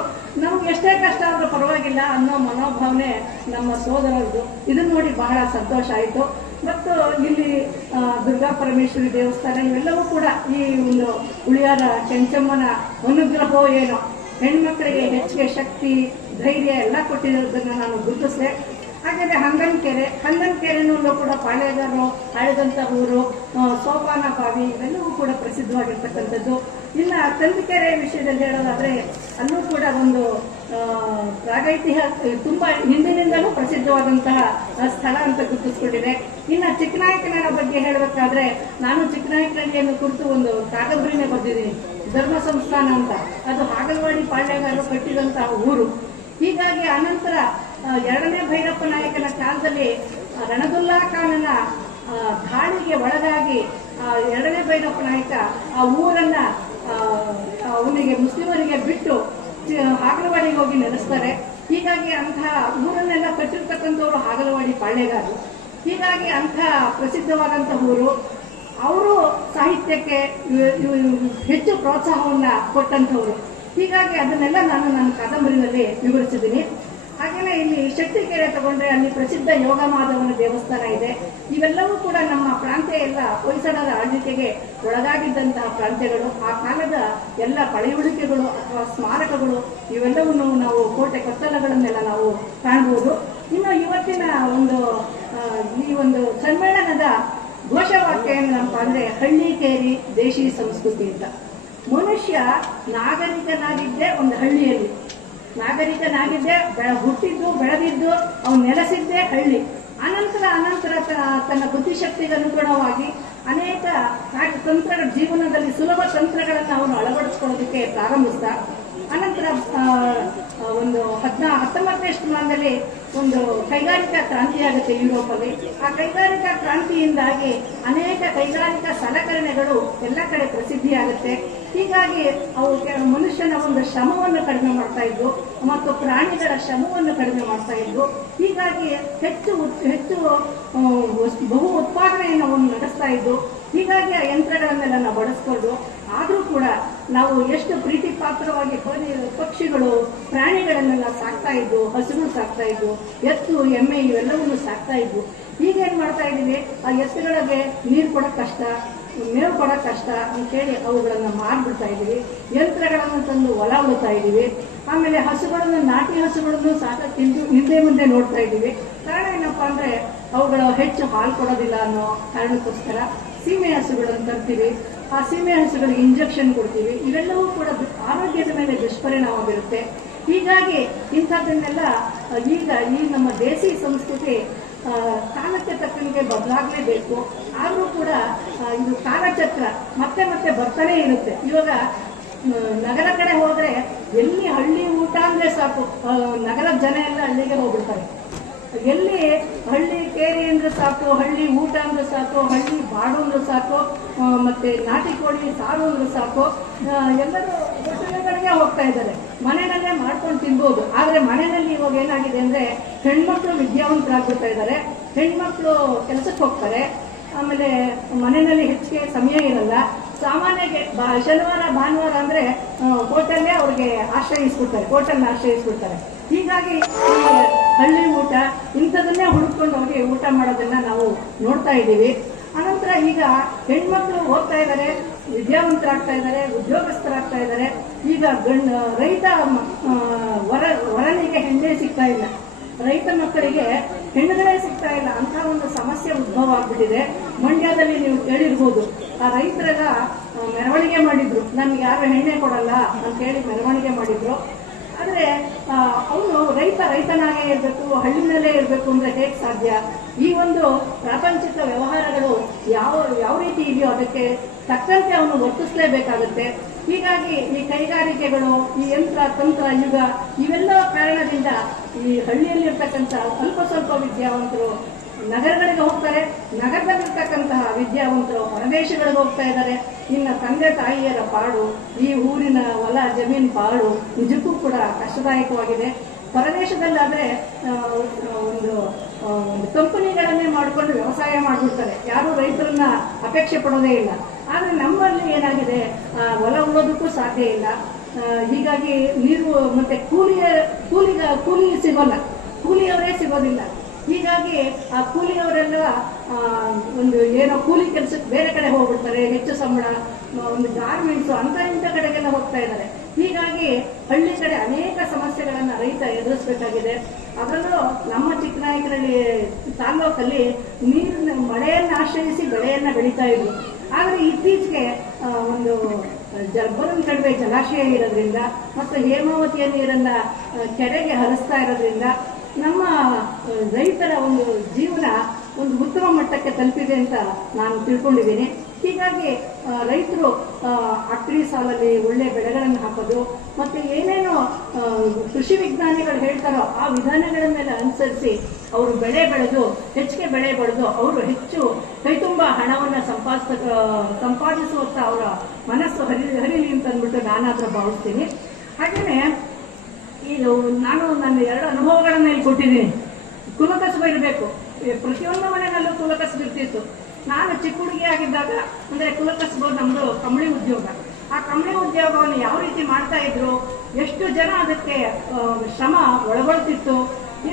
ನಮ್ಗೆ ಎಷ್ಟೇ ಕಷ್ಟ ಆದ್ರೂ ಪರವಾಗಿಲ್ಲ ಅನ್ನೋ ಮನೋಭಾವನೆ ನಮ್ಮ ಸೋದರರದು. ಇದನ್ನ ನೋಡಿ ಬಹಳ ಸಂತೋಷ ಆಯಿತು. ಮತ್ತು ಇಲ್ಲಿ ದುರ್ಗಾ ಪರಮೇಶ್ವರಿ ದೇವಸ್ಥಾನ ಇವೆಲ್ಲವೂ ಕೂಡ ಈ ಒಂದು ಹುಳಿಯಾರ ಕೆಂಚಮ್ಮನ ಅನುಗ್ರಹವೋ ಏನೋ ಹೆಣ್ಮಕ್ಳಿಗೆ ಹೆಚ್ಚಿಗೆ ಶಕ್ತಿ, ಧೈರ್ಯ ಎಲ್ಲ ಕೊಟ್ಟಿರೋದನ್ನ ನಾನು ಗುರುತಿಸಿದೆ. ಹಾಗಾದ್ರೆ ಹಂಗನಕೆರೆನಲ್ಲೂ ಕೂಡ ಪಾಳೆಗಾರರು ಆಳಿದಂಥ ಊರು, ಸೋಪಾನ ಬಾವಿ ಇವೆಲ್ಲವೂ ಕೂಡ ಪ್ರಸಿದ್ಧವಾಗಿರ್ತಕ್ಕಂಥದ್ದು. ಇನ್ನು ಕಂದಿಕೆರೆ ವಿಷಯದಲ್ಲಿ ಹೇಳೋದಾದ್ರೆ, ಅಲ್ಲೂ ಕೂಡ ಒಂದು ಪ್ರಾಗೈತಿಹಾಸ ತುಂಬಾ ಹಿಂದಿನಿಂದಲೂ ಪ್ರಸಿದ್ಧವಾದಂತಹ ಸ್ಥಳ ಅಂತ ಗುರುತಿಸ್ಕೊಂಡಿದೆ. ಇನ್ನು ಚಿಕ್ಕನಾಯಕನಹಳ್ಳಿ ಬಗ್ಗೆ ಹೇಳಬೇಕಾದ್ರೆ, ನಾನು ಚಿಕ್ಕನಾಯಕನಹಳ್ಳಿಯನ್ನು ಕುರಿತು ಒಂದು ಕಾದಂಬರಿನೇ ಬರೆದಿದ್ದೀನಿ, ಧರ್ಮ ಸಂಸ್ಥಾನ ಅಂತ. ಅದು ಹಾಗಲವಾಡಿ ಪಾಳ್ಯಗಾರರು ಕಟ್ಟಿದಂತಹ ಊರು. ಹೀಗಾಗಿ ಅನಂತರ ಎರಡನೇ ಭೈರಪ್ಪ ನಾಯಕನ ಕಾಲದಲ್ಲಿ ರಣದುಲ್ಲಾ ಖಾನನ ದಾಳಿಗೆ ಒಳಗಾಗಿ ಎರಡನೇ ಭೈರಪ್ಪ ನಾಯಕ ಆ ಊರನ್ನ ಅವನಿಗೆ ಮುಸ್ಲಿಮರಿಗೆ ಬಿಟ್ಟು ಹಾಗಲವಾಡಿಗೆ ಹೋಗಿ ನೆಲೆಸ್ತಾರೆ. ಹೀಗಾಗಿ ಅಂತಹ ಊರನ್ನೆಲ್ಲ ಕಟ್ಟಿರ್ತಕ್ಕಂಥವ್ರು ಹಾಗಲವಾಡಿ ಪಾಳ್ಯಗಾರರು. ಹೀಗಾಗಿ ಅಂಥ ಪ್ರಸಿದ್ಧವಾದಂತಹ ಊರು. ಅವರು ಸಾಹಿತ್ಯಕ್ಕೆ ಹೆಚ್ಚು ಪ್ರೋತ್ಸಾಹವನ್ನ ಕೊಟ್ಟಂಥವ್ರು. ಹೀಗಾಗಿ ಅದನ್ನೆಲ್ಲ ನಾನು ನನ್ನ ಕಾದಂಬರಿನಲ್ಲಿ ವಿವರಿಸಿದ್ದೀನಿ. ಹಾಗೆಯೇ ಇಲ್ಲಿ ಶೆಟ್ಟಿಕೆರೆ ತಗೊಂಡ್ರೆ ಅಲ್ಲಿ ಪ್ರಸಿದ್ಧ ಯೋಗ ಮಾಧವನ ದೇವಸ್ಥಾನ ಇದೆ. ಇವೆಲ್ಲವೂ ಕೂಡ ನಮ್ಮ ಪ್ರಾಂತ್ಯ ಎಲ್ಲ ಹೊಯ್ಸಳರ ಆಳ್ವಿಕೆಗೆ ಒಳಗಾಗಿದ್ದಂತಹ ಪ್ರಾಂತ್ಯಗಳು. ಆ ಕಾಲದ ಎಲ್ಲ ಪಳೆಯುಳಿಕೆಗಳು ಅಥವಾ ಸ್ಮಾರಕಗಳು ಇವೆಲ್ಲವನ್ನು ನಾವು ಕೋಟೆ ಕೊತ್ತಲಗಳನ್ನೆಲ್ಲ ನಾವು ಕಾಣಬಹುದು. ಇನ್ನು ಇವತ್ತಿನ ಈ ಒಂದು ಸಮ್ಮೇಳನದ ಘೋಷವಾಕ್ಯ ಏನಪ್ಪ ಅಂದ್ರೆ, ಹಳ್ಳಿ ಕೇರಿ ದೇಶಿ ಸಂಸ್ಕೃತಿ ಅಂತ. ಮನುಷ್ಯ ನಾಗರಿಕನಾಗಿದ್ದೇ ಒಂದು ಹಳ್ಳಿಯಲ್ಲಿ, ನಾಗರಿಕನಾಗಿದ್ದೇ ಹುಟ್ಟಿದ್ದು ಬೆಳೆದಿದ್ದು ಅವನು ನೆಲೆಸಿದ್ದೇ ಹಳ್ಳಿ. ಅನಂತರ ತನ್ನ ಬುದ್ಧಿಶಕ್ತಿಗೆ ಅನುಗುಣವಾಗಿ ಅನೇಕ ತಂತ್ರಗಳ ಜೀವನದಲ್ಲಿ ಸುಲಭ ತಂತ್ರಗಳನ್ನು ಅವನು ಅಳವಡಿಸ್ಕೊಳ್ಳೋದಕ್ಕೆ ಪ್ರಾರಂಭಿಸಿದ. ಅನಂತರ ಒಂದು 19ನೇ ಶತಮಾನದಲ್ಲಿ ಒಂದು ಕೈಗಾರಿಕಾ ಕ್ರಾಂತಿ ಆಗುತ್ತೆ ಯುರೋಪಲ್ಲಿ. ಆ ಕೈಗಾರಿಕಾ ಕ್ರಾಂತಿಯಿಂದಾಗಿ ಅನೇಕ ಕೈಗಾರಿಕಾ ಸಲಕರಣೆಗಳು ಎಲ್ಲ ಕಡೆ ಪ್ರಸಿದ್ಧಿಯಾಗುತ್ತೆ. ಹೀಗಾಗಿ ಅವು ಮನುಷ್ಯನ ಒಂದು ಶ್ರಮವನ್ನು ಕಡಿಮೆ ಮಾಡ್ತಾ ಇದ್ವು ಮತ್ತು ಪ್ರಾಣಿಗಳ ಶ್ರಮವನ್ನು ಕಡಿಮೆ ಮಾಡ್ತಾ ಇದ್ವು. ಹೀಗಾಗಿ ಹೆಚ್ಚು ಬಹು ಉತ್ಪಾದನೆಯನ್ನು ಅವನು ನಡೆಸ್ತಾ ಇದ್ದು. ಹೀಗಾಗಿ ಆ ಯಂತ್ರಗಳನ್ನೆಲ್ಲ ನಾವು ಬಳಸ್ಕೊಂಡು ಆದರೂ ಕೂಡ ನಾವು ಎಷ್ಟು ಪ್ರೀತಿ ಪಾತ್ರವಾಗಿ ಪಕ್ಷಿಗಳು ಪ್ರಾಣಿಗಳನ್ನೆಲ್ಲ ಸಾಕ್ತಾ ಇದ್ವು, ಹಸುಗಳು ಸಾಕ್ತಾ ಇದ್ವು, ಎತ್ತು ಎಮ್ಮೆ ಇವೆಲ್ಲವನ್ನು ಸಾಕ್ತಾ ಇದ್ವು. ಈಗೇನು ಮಾಡ್ತಾ ಇದ್ದೀವಿ, ಆ ಎತ್ತುಗಳಿಗೆ ನೀರು ಕೊಡೋಕ್ಕೆ ಕಷ್ಟ, ಮೇವು ಕೊಡೋಕ್ಕೆ ಕಷ್ಟ ಅಂತೇಳಿ ಅವುಗಳನ್ನು ಮಾರ್ಬಿಡ್ತಾ ಇದ್ದೀವಿ. ಯಂತ್ರಗಳನ್ನು ತಂದು ಹೊಲ ಉಳ್ತಾ ಇದ್ದೀವಿ. ಆಮೇಲೆ ಹಸುಗಳನ್ನು, ನಾಟಿ ಹಸುಗಳನ್ನು ಸಾಕಕ್ಕೆ ಹಿಂದೆ ಮುಂದೆ ನೋಡ್ತಾ ಇದ್ದೀವಿ. ಕಾರಣ ಏನಪ್ಪ ಅಂದರೆ ಅವುಗಳು ಹೆಚ್ಚು ಹಾಲು ಕೊಡೋದಿಲ್ಲ ಅನ್ನೋ ಕಾರಣಕ್ಕೋಸ್ಕರ ಸೀಮೆ ಹಸುಗಳನ್ನು ತರ್ತೀವಿ. ಆ ಸೀಮೆ ಹಸುಗಳಿಗೆ ಇಂಜೆಕ್ಷನ್ ಕೊಡ್ತೀವಿ. ಇವೆಲ್ಲವೂ ಕೂಡ ಆರೋಗ್ಯದ ಮೇಲೆ ದುಷ್ಪರಿಣಾಮ ಬೀರುತ್ತೆ. ಹೀಗಾಗಿ ಇಂಥದ್ದನ್ನೆಲ್ಲ ಈಗ ಈ ನಮ್ಮ ದೇಸಿ ಸಂಸ್ಕೃತಿ ಕಾಲಕ್ಕೆ ತಕ್ಕಂಗೆ ಬದಲಾಗಲೇಬೇಕು. ಆದರೂ ಕೂಡ ಇದು ಕಾಲಚಕ್ರ ಮತ್ತೆ ಮತ್ತೆ ಬರ್ತಾನೆ ಇರುತ್ತೆ. ಇವಾಗ ನಗರ ಕಡೆ ಹೋದರೆ ಎಲ್ಲಿ ಹಳ್ಳಿ ಊಟ ಅಂದರೆ ಸಾಕು, ನಗರದ ಜನ ಎಲ್ಲ ಹಳ್ಳಿಗೆ ಹೋಗ್ಬಿಡ್ತಾರೆ. ಎಲ್ಲಿ ಹಳ್ಳಿ ಕೇರಿ ಅಂದರೆ ಸಾಕು, ಹಳ್ಳಿ ಊಟ ಅಂದರೆ ಸಾಕು, ಹಳ್ಳಿ ಬಾಡು ಅಂದ್ರೆ ಸಾಕು, ಮತ್ತು ನಾಟಿ ಕೋಳಿ ಸಾರು ಅಂದ್ರೆ ಸಾಕು, ಎಲ್ಲರೂ ಹೋಟೆಲ್ಗಳಿಗೆ ಹೋಗ್ತಾ ಇದ್ದಾರೆ. ಮನೆಯಲ್ಲೇ ಮಾಡ್ಕೊಂಡು ತಿನ್ಬೋದು. ಆದರೆ ಮನೆಯಲ್ಲಿ ಇವಾಗ ಏನಾಗಿದೆ ಅಂದರೆ ಹೆಣ್ಮಕ್ಳು ವಿದ್ಯಾವಂತರಾಗ್ಬಿಡ್ತಾ ಇದ್ದಾರೆ, ಹೆಣ್ಮಕ್ಳು ಕೆಲಸಕ್ಕೆ ಹೋಗ್ತಾರೆ. ಆಮೇಲೆ ಮನೆಯಲ್ಲಿ ಹೆಚ್ಚಿಗೆ ಸಮಯ ಇರಲ್ಲ. ಸಾಮಾನ್ಯಕ್ಕೆ ಶನಿವಾರ ಭಾನುವಾರ ಅಂದರೆ ಹೋಟೆಲ್ಲೇ ಅವ್ರಿಗೆ ಆಶ್ರಯಿಸ್ಬಿಡ್ತಾರೆ, ಹೋಟೆಲ್ನ ಆಶ್ರಯಿಸ್ಬಿಡ್ತಾರೆ. ಹೀಗಾಗಿ ಈ ಹಳ್ಳಿ ಊಟ ಇಂಥದನ್ನೇ ಹುಡುಕೊಂಡು ಅವ್ರಿಗೆ ಊಟ ಮಾಡೋದನ್ನ ನಾವು ನೋಡ್ತಾ ಇದ್ದೀವಿ. ಅನಂತರ ಈಗ ಹೆಣ್ಮಕ್ಳು ಓದ್ತಾ ಇದ್ದಾರೆ, ವಿದ್ಯಾವಂತರಾಗ್ತಾ ಇದ್ದಾರೆ, ಉದ್ಯೋಗಸ್ಥರಾಗ್ತಾ ಇದ್ದಾರೆ. ಈಗ ರೈತ ವರನಿಗೆ ಹೆಣ್ಣೇ ಸಿಗ್ತಾ ಇಲ್ಲ, ರೈತ ಮಕ್ಕಳಿಗೆ ಹೆಣ್ಣುಗಳೇ ಸಿಗ್ತಾ ಇಲ್ಲ ಅಂತ ಒಂದು ಸಮಸ್ಯೆ ಉದ್ಭವ ಆಗ್ಬಿಟ್ಟಿದೆ. ಮಂಡ್ಯದಲ್ಲಿ ನೀವು ಕೇಳಿರ್ಬೋದು, ಆ ರೈತರೆಲ್ಲ ಮೆರವಣಿಗೆ ಮಾಡಿದ್ರು, ನಮ್ಗೆ ಯಾರು ಹೆಣ್ಣೆ ಕೊಡಲ್ಲ ಅಂತೇಳಿ ಮೆರವಣಿಗೆ ಮಾಡಿದ್ರು. ಆದರೆ ಅವನು ರೈತನಾಗೇ ಇರಬೇಕು, ಹಳ್ಳಿನಲ್ಲೇ ಇರಬೇಕು ಅಂದರೆ ಹೇಗೆ ಸಾಧ್ಯ? ಈ ಒಂದು ಪ್ರಾಪಂಚಿಕ ವ್ಯವಹಾರಗಳು ಯಾವ ರೀತಿ ಇದೆಯೋ ಅದಕ್ಕೆ ತಕ್ಕಂತೆ ಅವನು ವರ್ತಿಸಲೇಬೇಕಾಗುತ್ತೆ. ಹೀಗಾಗಿ ಈ ಕೈಗಾರಿಕೆಗಳು, ಈ ಯಂತ್ರ ತಂತ್ರ ಯುಗ ಇವೆಲ್ಲ ಕಾರಣದಿಂದ ಈ ಹಳ್ಳಿಯಲ್ಲಿರ್ತಕ್ಕಂಥ ಅಲ್ಪ ಸ್ವಲ್ಪ ವಿದ್ಯಾವಂತರು ನಗರಗಳಿಗೆ ಹೋಗ್ತಾರೆ, ನಗರದಲ್ಲಿರ್ತಕ್ಕಂತಹ ವಿದ್ಯಾವಂತರು ಹೊರದೇಶಗಳಿಗೆ ಹೋಗ್ತಾ ಇದ್ದಾರೆ. ಇನ್ನು ತಂದೆ ತಾಯಿಯರ ಪಾಡು, ಈ ಊರಿನ ಹೊಲ ಜಮೀನು ಪಾಡು ನಿಜಕ್ಕೂ ಕೂಡ ಕಷ್ಟದಾಯಕವಾಗಿದೆ. ಹೊರದೇಶದಲ್ಲಾದರೆ ಒಂದು ಕಂಪನಿಗಳನ್ನೇ ಮಾಡಿಕೊಂಡು ವ್ಯವಸಾಯ ಮಾಡಿಬಿಡ್ತಾರೆ, ಯಾರೂ ರೈತರನ್ನ ಅಪೇಕ್ಷೆ ಪಡೋದೇ ಇಲ್ಲ. ಆದರೆ ನಮ್ಮಲ್ಲಿ ಏನಾಗಿದೆ, ಹೊಲ ಉಳೋದಕ್ಕೂ ಸಾಧ್ಯ ಇಲ್ಲ. ಹೀಗಾಗಿ ನೀರು ಮತ್ತು ಕೂಲಿ ಸಿಗೋಲ್ಲ, ಕೂಲಿಯವರೇ ಸಿಗೋದಿಲ್ಲ. ಹೀಗಾಗಿ ಆ ಕೂಲಿಯವರೆಲ್ಲ ಒಂದು ಏನೋ ಕೂಲಿ ಕೆಲಸಕ್ಕೆ ಬೇರೆ ಕಡೆ ಹೋಗ್ಬಿಡ್ತಾರೆ, ಹೆಚ್ಚು ಸಂಬಳ, ಒಂದು ಗಾರ್ಮೆಂಟ್ಸು ಅಂತ ಇಂಥ ಕಡೆಗೆಲ್ಲ ಹೋಗ್ತಾ ಇದ್ದಾರೆ. ಹೀಗಾಗಿ ಹಳ್ಳಿ ಕಡೆ ಅನೇಕ ಸಮಸ್ಯೆಗಳನ್ನು ರೈತ ಎದುರಿಸಬೇಕಾಗಿದೆ. ಅದರಲ್ಲೂ ನಮ್ಮ ಚಿಕ್ಕನಾಯಕನಹಳ್ಳಿ ತಾಲೂಕಲ್ಲಿ ಮಳೆಯನ್ನು ಆಶ್ರಯಿಸಿ ಬೆಳೆಯನ್ನು ಬೆಳೀತಾ ಇದ್ರು. ಆದರೆ ಇತ್ತೀಚೆಗೆ ಒಂದು ಜರ್ಬರನ್ ಕಡಿಮೆ ಜಲಾಶಯ ಇರೋದ್ರಿಂದ ಮತ್ತು ಹೇಮಾವತಿಯ ನೀರನ್ನು ಕೆರೆಗೆ ಹರಿಸ್ತಾ ಇರೋದ್ರಿಂದ ನಮ್ಮ ರೈತರ ಒಂದು ಜೀವನ ಒಂದು ಉತ್ತಮ ಮಟ್ಟಕ್ಕೆ ತಲುಪಿದೆ ಅಂತ ನಾನು ತಿಳ್ಕೊಂಡಿದ್ದೀನಿ. ಹೀಗಾಗಿ ರೈತರು ಅಕ್ರಿ ಸಾಲಲ್ಲಿ ಒಳ್ಳೆ ಬೆಳೆಗಳನ್ನು ಹಾಕೋದು ಮತ್ತು ಏನೇನೋ ಕೃಷಿ ವಿಜ್ಞಾನಿಗಳು ಹೇಳ್ತಾರೋ ಆ ವಿಧಾನಗಳನ್ನೆಲ್ಲ ಅನುಸರಿಸಿ ಅವರು ಹೆಚ್ಚಿಗೆ ಬೆಳೆ ಬೆಳೆದು ಅವರು ಹೆಚ್ಚು ಕೈತುಂಬ ಹಣವನ್ನು ಸಂಪಾದಿಸುವಂಥ ಅವರ ಮನಸ್ಸು ಹರಿಲಿ ಅಂತಂದ್ಬಿಟ್ಟು ನಾನಾದರೂ ಭಾವಿಸ್ತೀನಿ. ಹಾಗೆಯೇ ಇದು ನಾನು ನನ್ನ 2 ಅನುಭವಗಳನ್ನು ಇಲ್ಲಿ ಕೊಟ್ಟಿದ್ದೀನಿ. ಕುಲಕಸಬು ಇರಬೇಕು, ಪ್ರತಿಯೊಂದು ಮನೆಯಲ್ಲೂ ಕುಲಕಸಬು ಇರ್ತಿತ್ತು. ನಾನು ಚಿಕ್ಕ ಹುಡುಗಿ ಆಗಿದ್ದಾಗ ಅಂದರೆ ಕುಲಕಸಬು ನಮ್ಮದು ಕಂಬಳಿ ಉದ್ಯೋಗ. ಆ ಕಂಬಳಿ ಉದ್ಯೋಗವನ್ನು ಯಾವ ರೀತಿ ಮಾಡ್ತಾ ಇದ್ರು, ಎಷ್ಟು ಜನ ಅದಕ್ಕೆ ಶ್ರಮ ಒಳಗೊಳ್ತಿತ್ತು,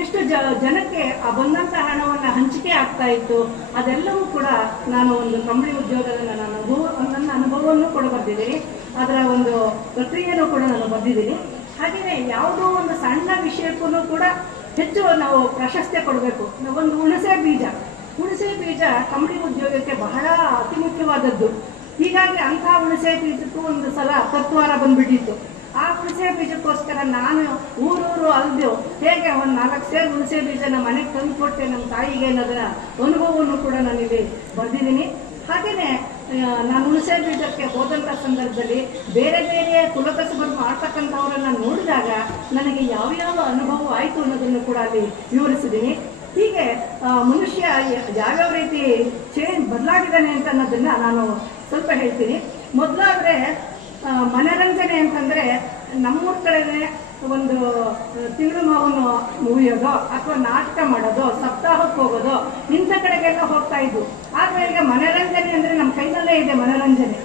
ಎಷ್ಟು ಜನಕ್ಕೆ ಆ ಬಂದಂಥ ಹಣವನ್ನು ಹಂಚಿಕೆ ಆಗ್ತಾ ಇತ್ತು, ಅದೆಲ್ಲವೂ ಕೂಡ ನಾನು ಒಂದು ಕಂಬಳಿ ಉದ್ಯೋಗದ ನನ್ನ ಅನುಭವವನ್ನು ಕೂಡ ಬರೆದಿದ್ದೀನಿ. ಅದರ ಒಂದು ಪ್ರಕ್ರಿಯೆನೂ ಕೂಡ ನಾನು ಬರೆದಿದ್ದೀನಿ. ಹಾಗೆಯೇ ಯಾವುದೋ ಒಂದು ಸಣ್ಣ ವಿಷಯಕ್ಕೂ ಕೂಡ ಹೆಚ್ಚು ನಾವು ಪ್ರಾಶಸ್ತ್ಯ ಕೊಡಬೇಕು. ಒಂದು ಹುಣಸೆ ಬೀಜ ಕಂಬಳಿ ಉದ್ಯೋಗಕ್ಕೆ ಬಹಳ ಅತಿ ಮುಖ್ಯವಾದದ್ದು. ಹೀಗಾಗಿ ಅಂಥ ಹುಣಸೆ ಬೀಜಕ್ಕೂ ಒಂದು ಸಲ ತತ್ವಾರ ಬಂದ್ಬಿಟ್ಟಿತ್ತು. ಆ ಹುಣಸೆ ಬೀಜಕ್ಕೋಸ್ಕರ ನಾನು ಊರೂರು ಅಲ್ದು ಹೇಗೆ ಒಂದು 4 ಸೇರು ಹುಣಸೆ ಬೀಜನ ಮನೆಗೆ ತಂದು ಕೊಟ್ಟೆ ನಮ್ಮ ತಾಯಿಗೆ ಅನ್ನೋದರ ಅನುಭವವನ್ನು ಕೂಡ ನಾನಿಲ್ಲಿ ಬರೆದಿದ್ದೀನಿ. ಹಾಗೆಯೇ ನಾನು ಹುಣಸೆ ಬೀಜಕ್ಕೆ ಹೋದಂಥ ಸಂದರ್ಭದಲ್ಲಿ ಬೇರೆ ಬೇರೆ ಕುಲಕಸಬನ್ನು ಮಾಡ್ತಕ್ಕಂಥವರನ್ನು ನೋಡಿದಾಗ ನನಗೆ ಯಾವ್ಯಾವ ಅನುಭವ ಆಯಿತು ಅನ್ನೋದನ್ನು ಕೂಡ ಅಲ್ಲಿ ವಿವರಿಸಿದ್ದೀನಿ. ಹೀಗೆ ಮನುಷ್ಯ ಯಾವ್ಯಾವ ರೀತಿ ಬದಲಾಗಿದ್ದಾನೆ ಅಂತ ಅನ್ನೋದನ್ನು ನಾನು ಸ್ವಲ್ಪ ಹೇಳ್ತೀನಿ. ಮೊದಲಾದರೆ ಮನರಂಜನೆ ಅಂತಂದರೆ ನಮ್ಮೂರ ಕಡೆನೇ ಒಂದು ತಿಂಗಳು ಮಾವನ್ನು ಮುಗಿಯೋದು ಅಥವಾ ನಾಟಕ ಮಾಡೋದು, ಸಪ್ತಾಹಕ್ಕೆ ಹೋಗೋದು, ಇಂಥ ಕಡೆಗೆಲ್ಲ ಹೋಗ್ತಾ ಇದ್ವು. ಆದರೆ ಈಗ ಮನರಂಜನೆ ಅಂದರೆ ನಮ್ಮ ಕೈನಲ್ಲೇ ಇದೆ ಮನರಂಜನೆ.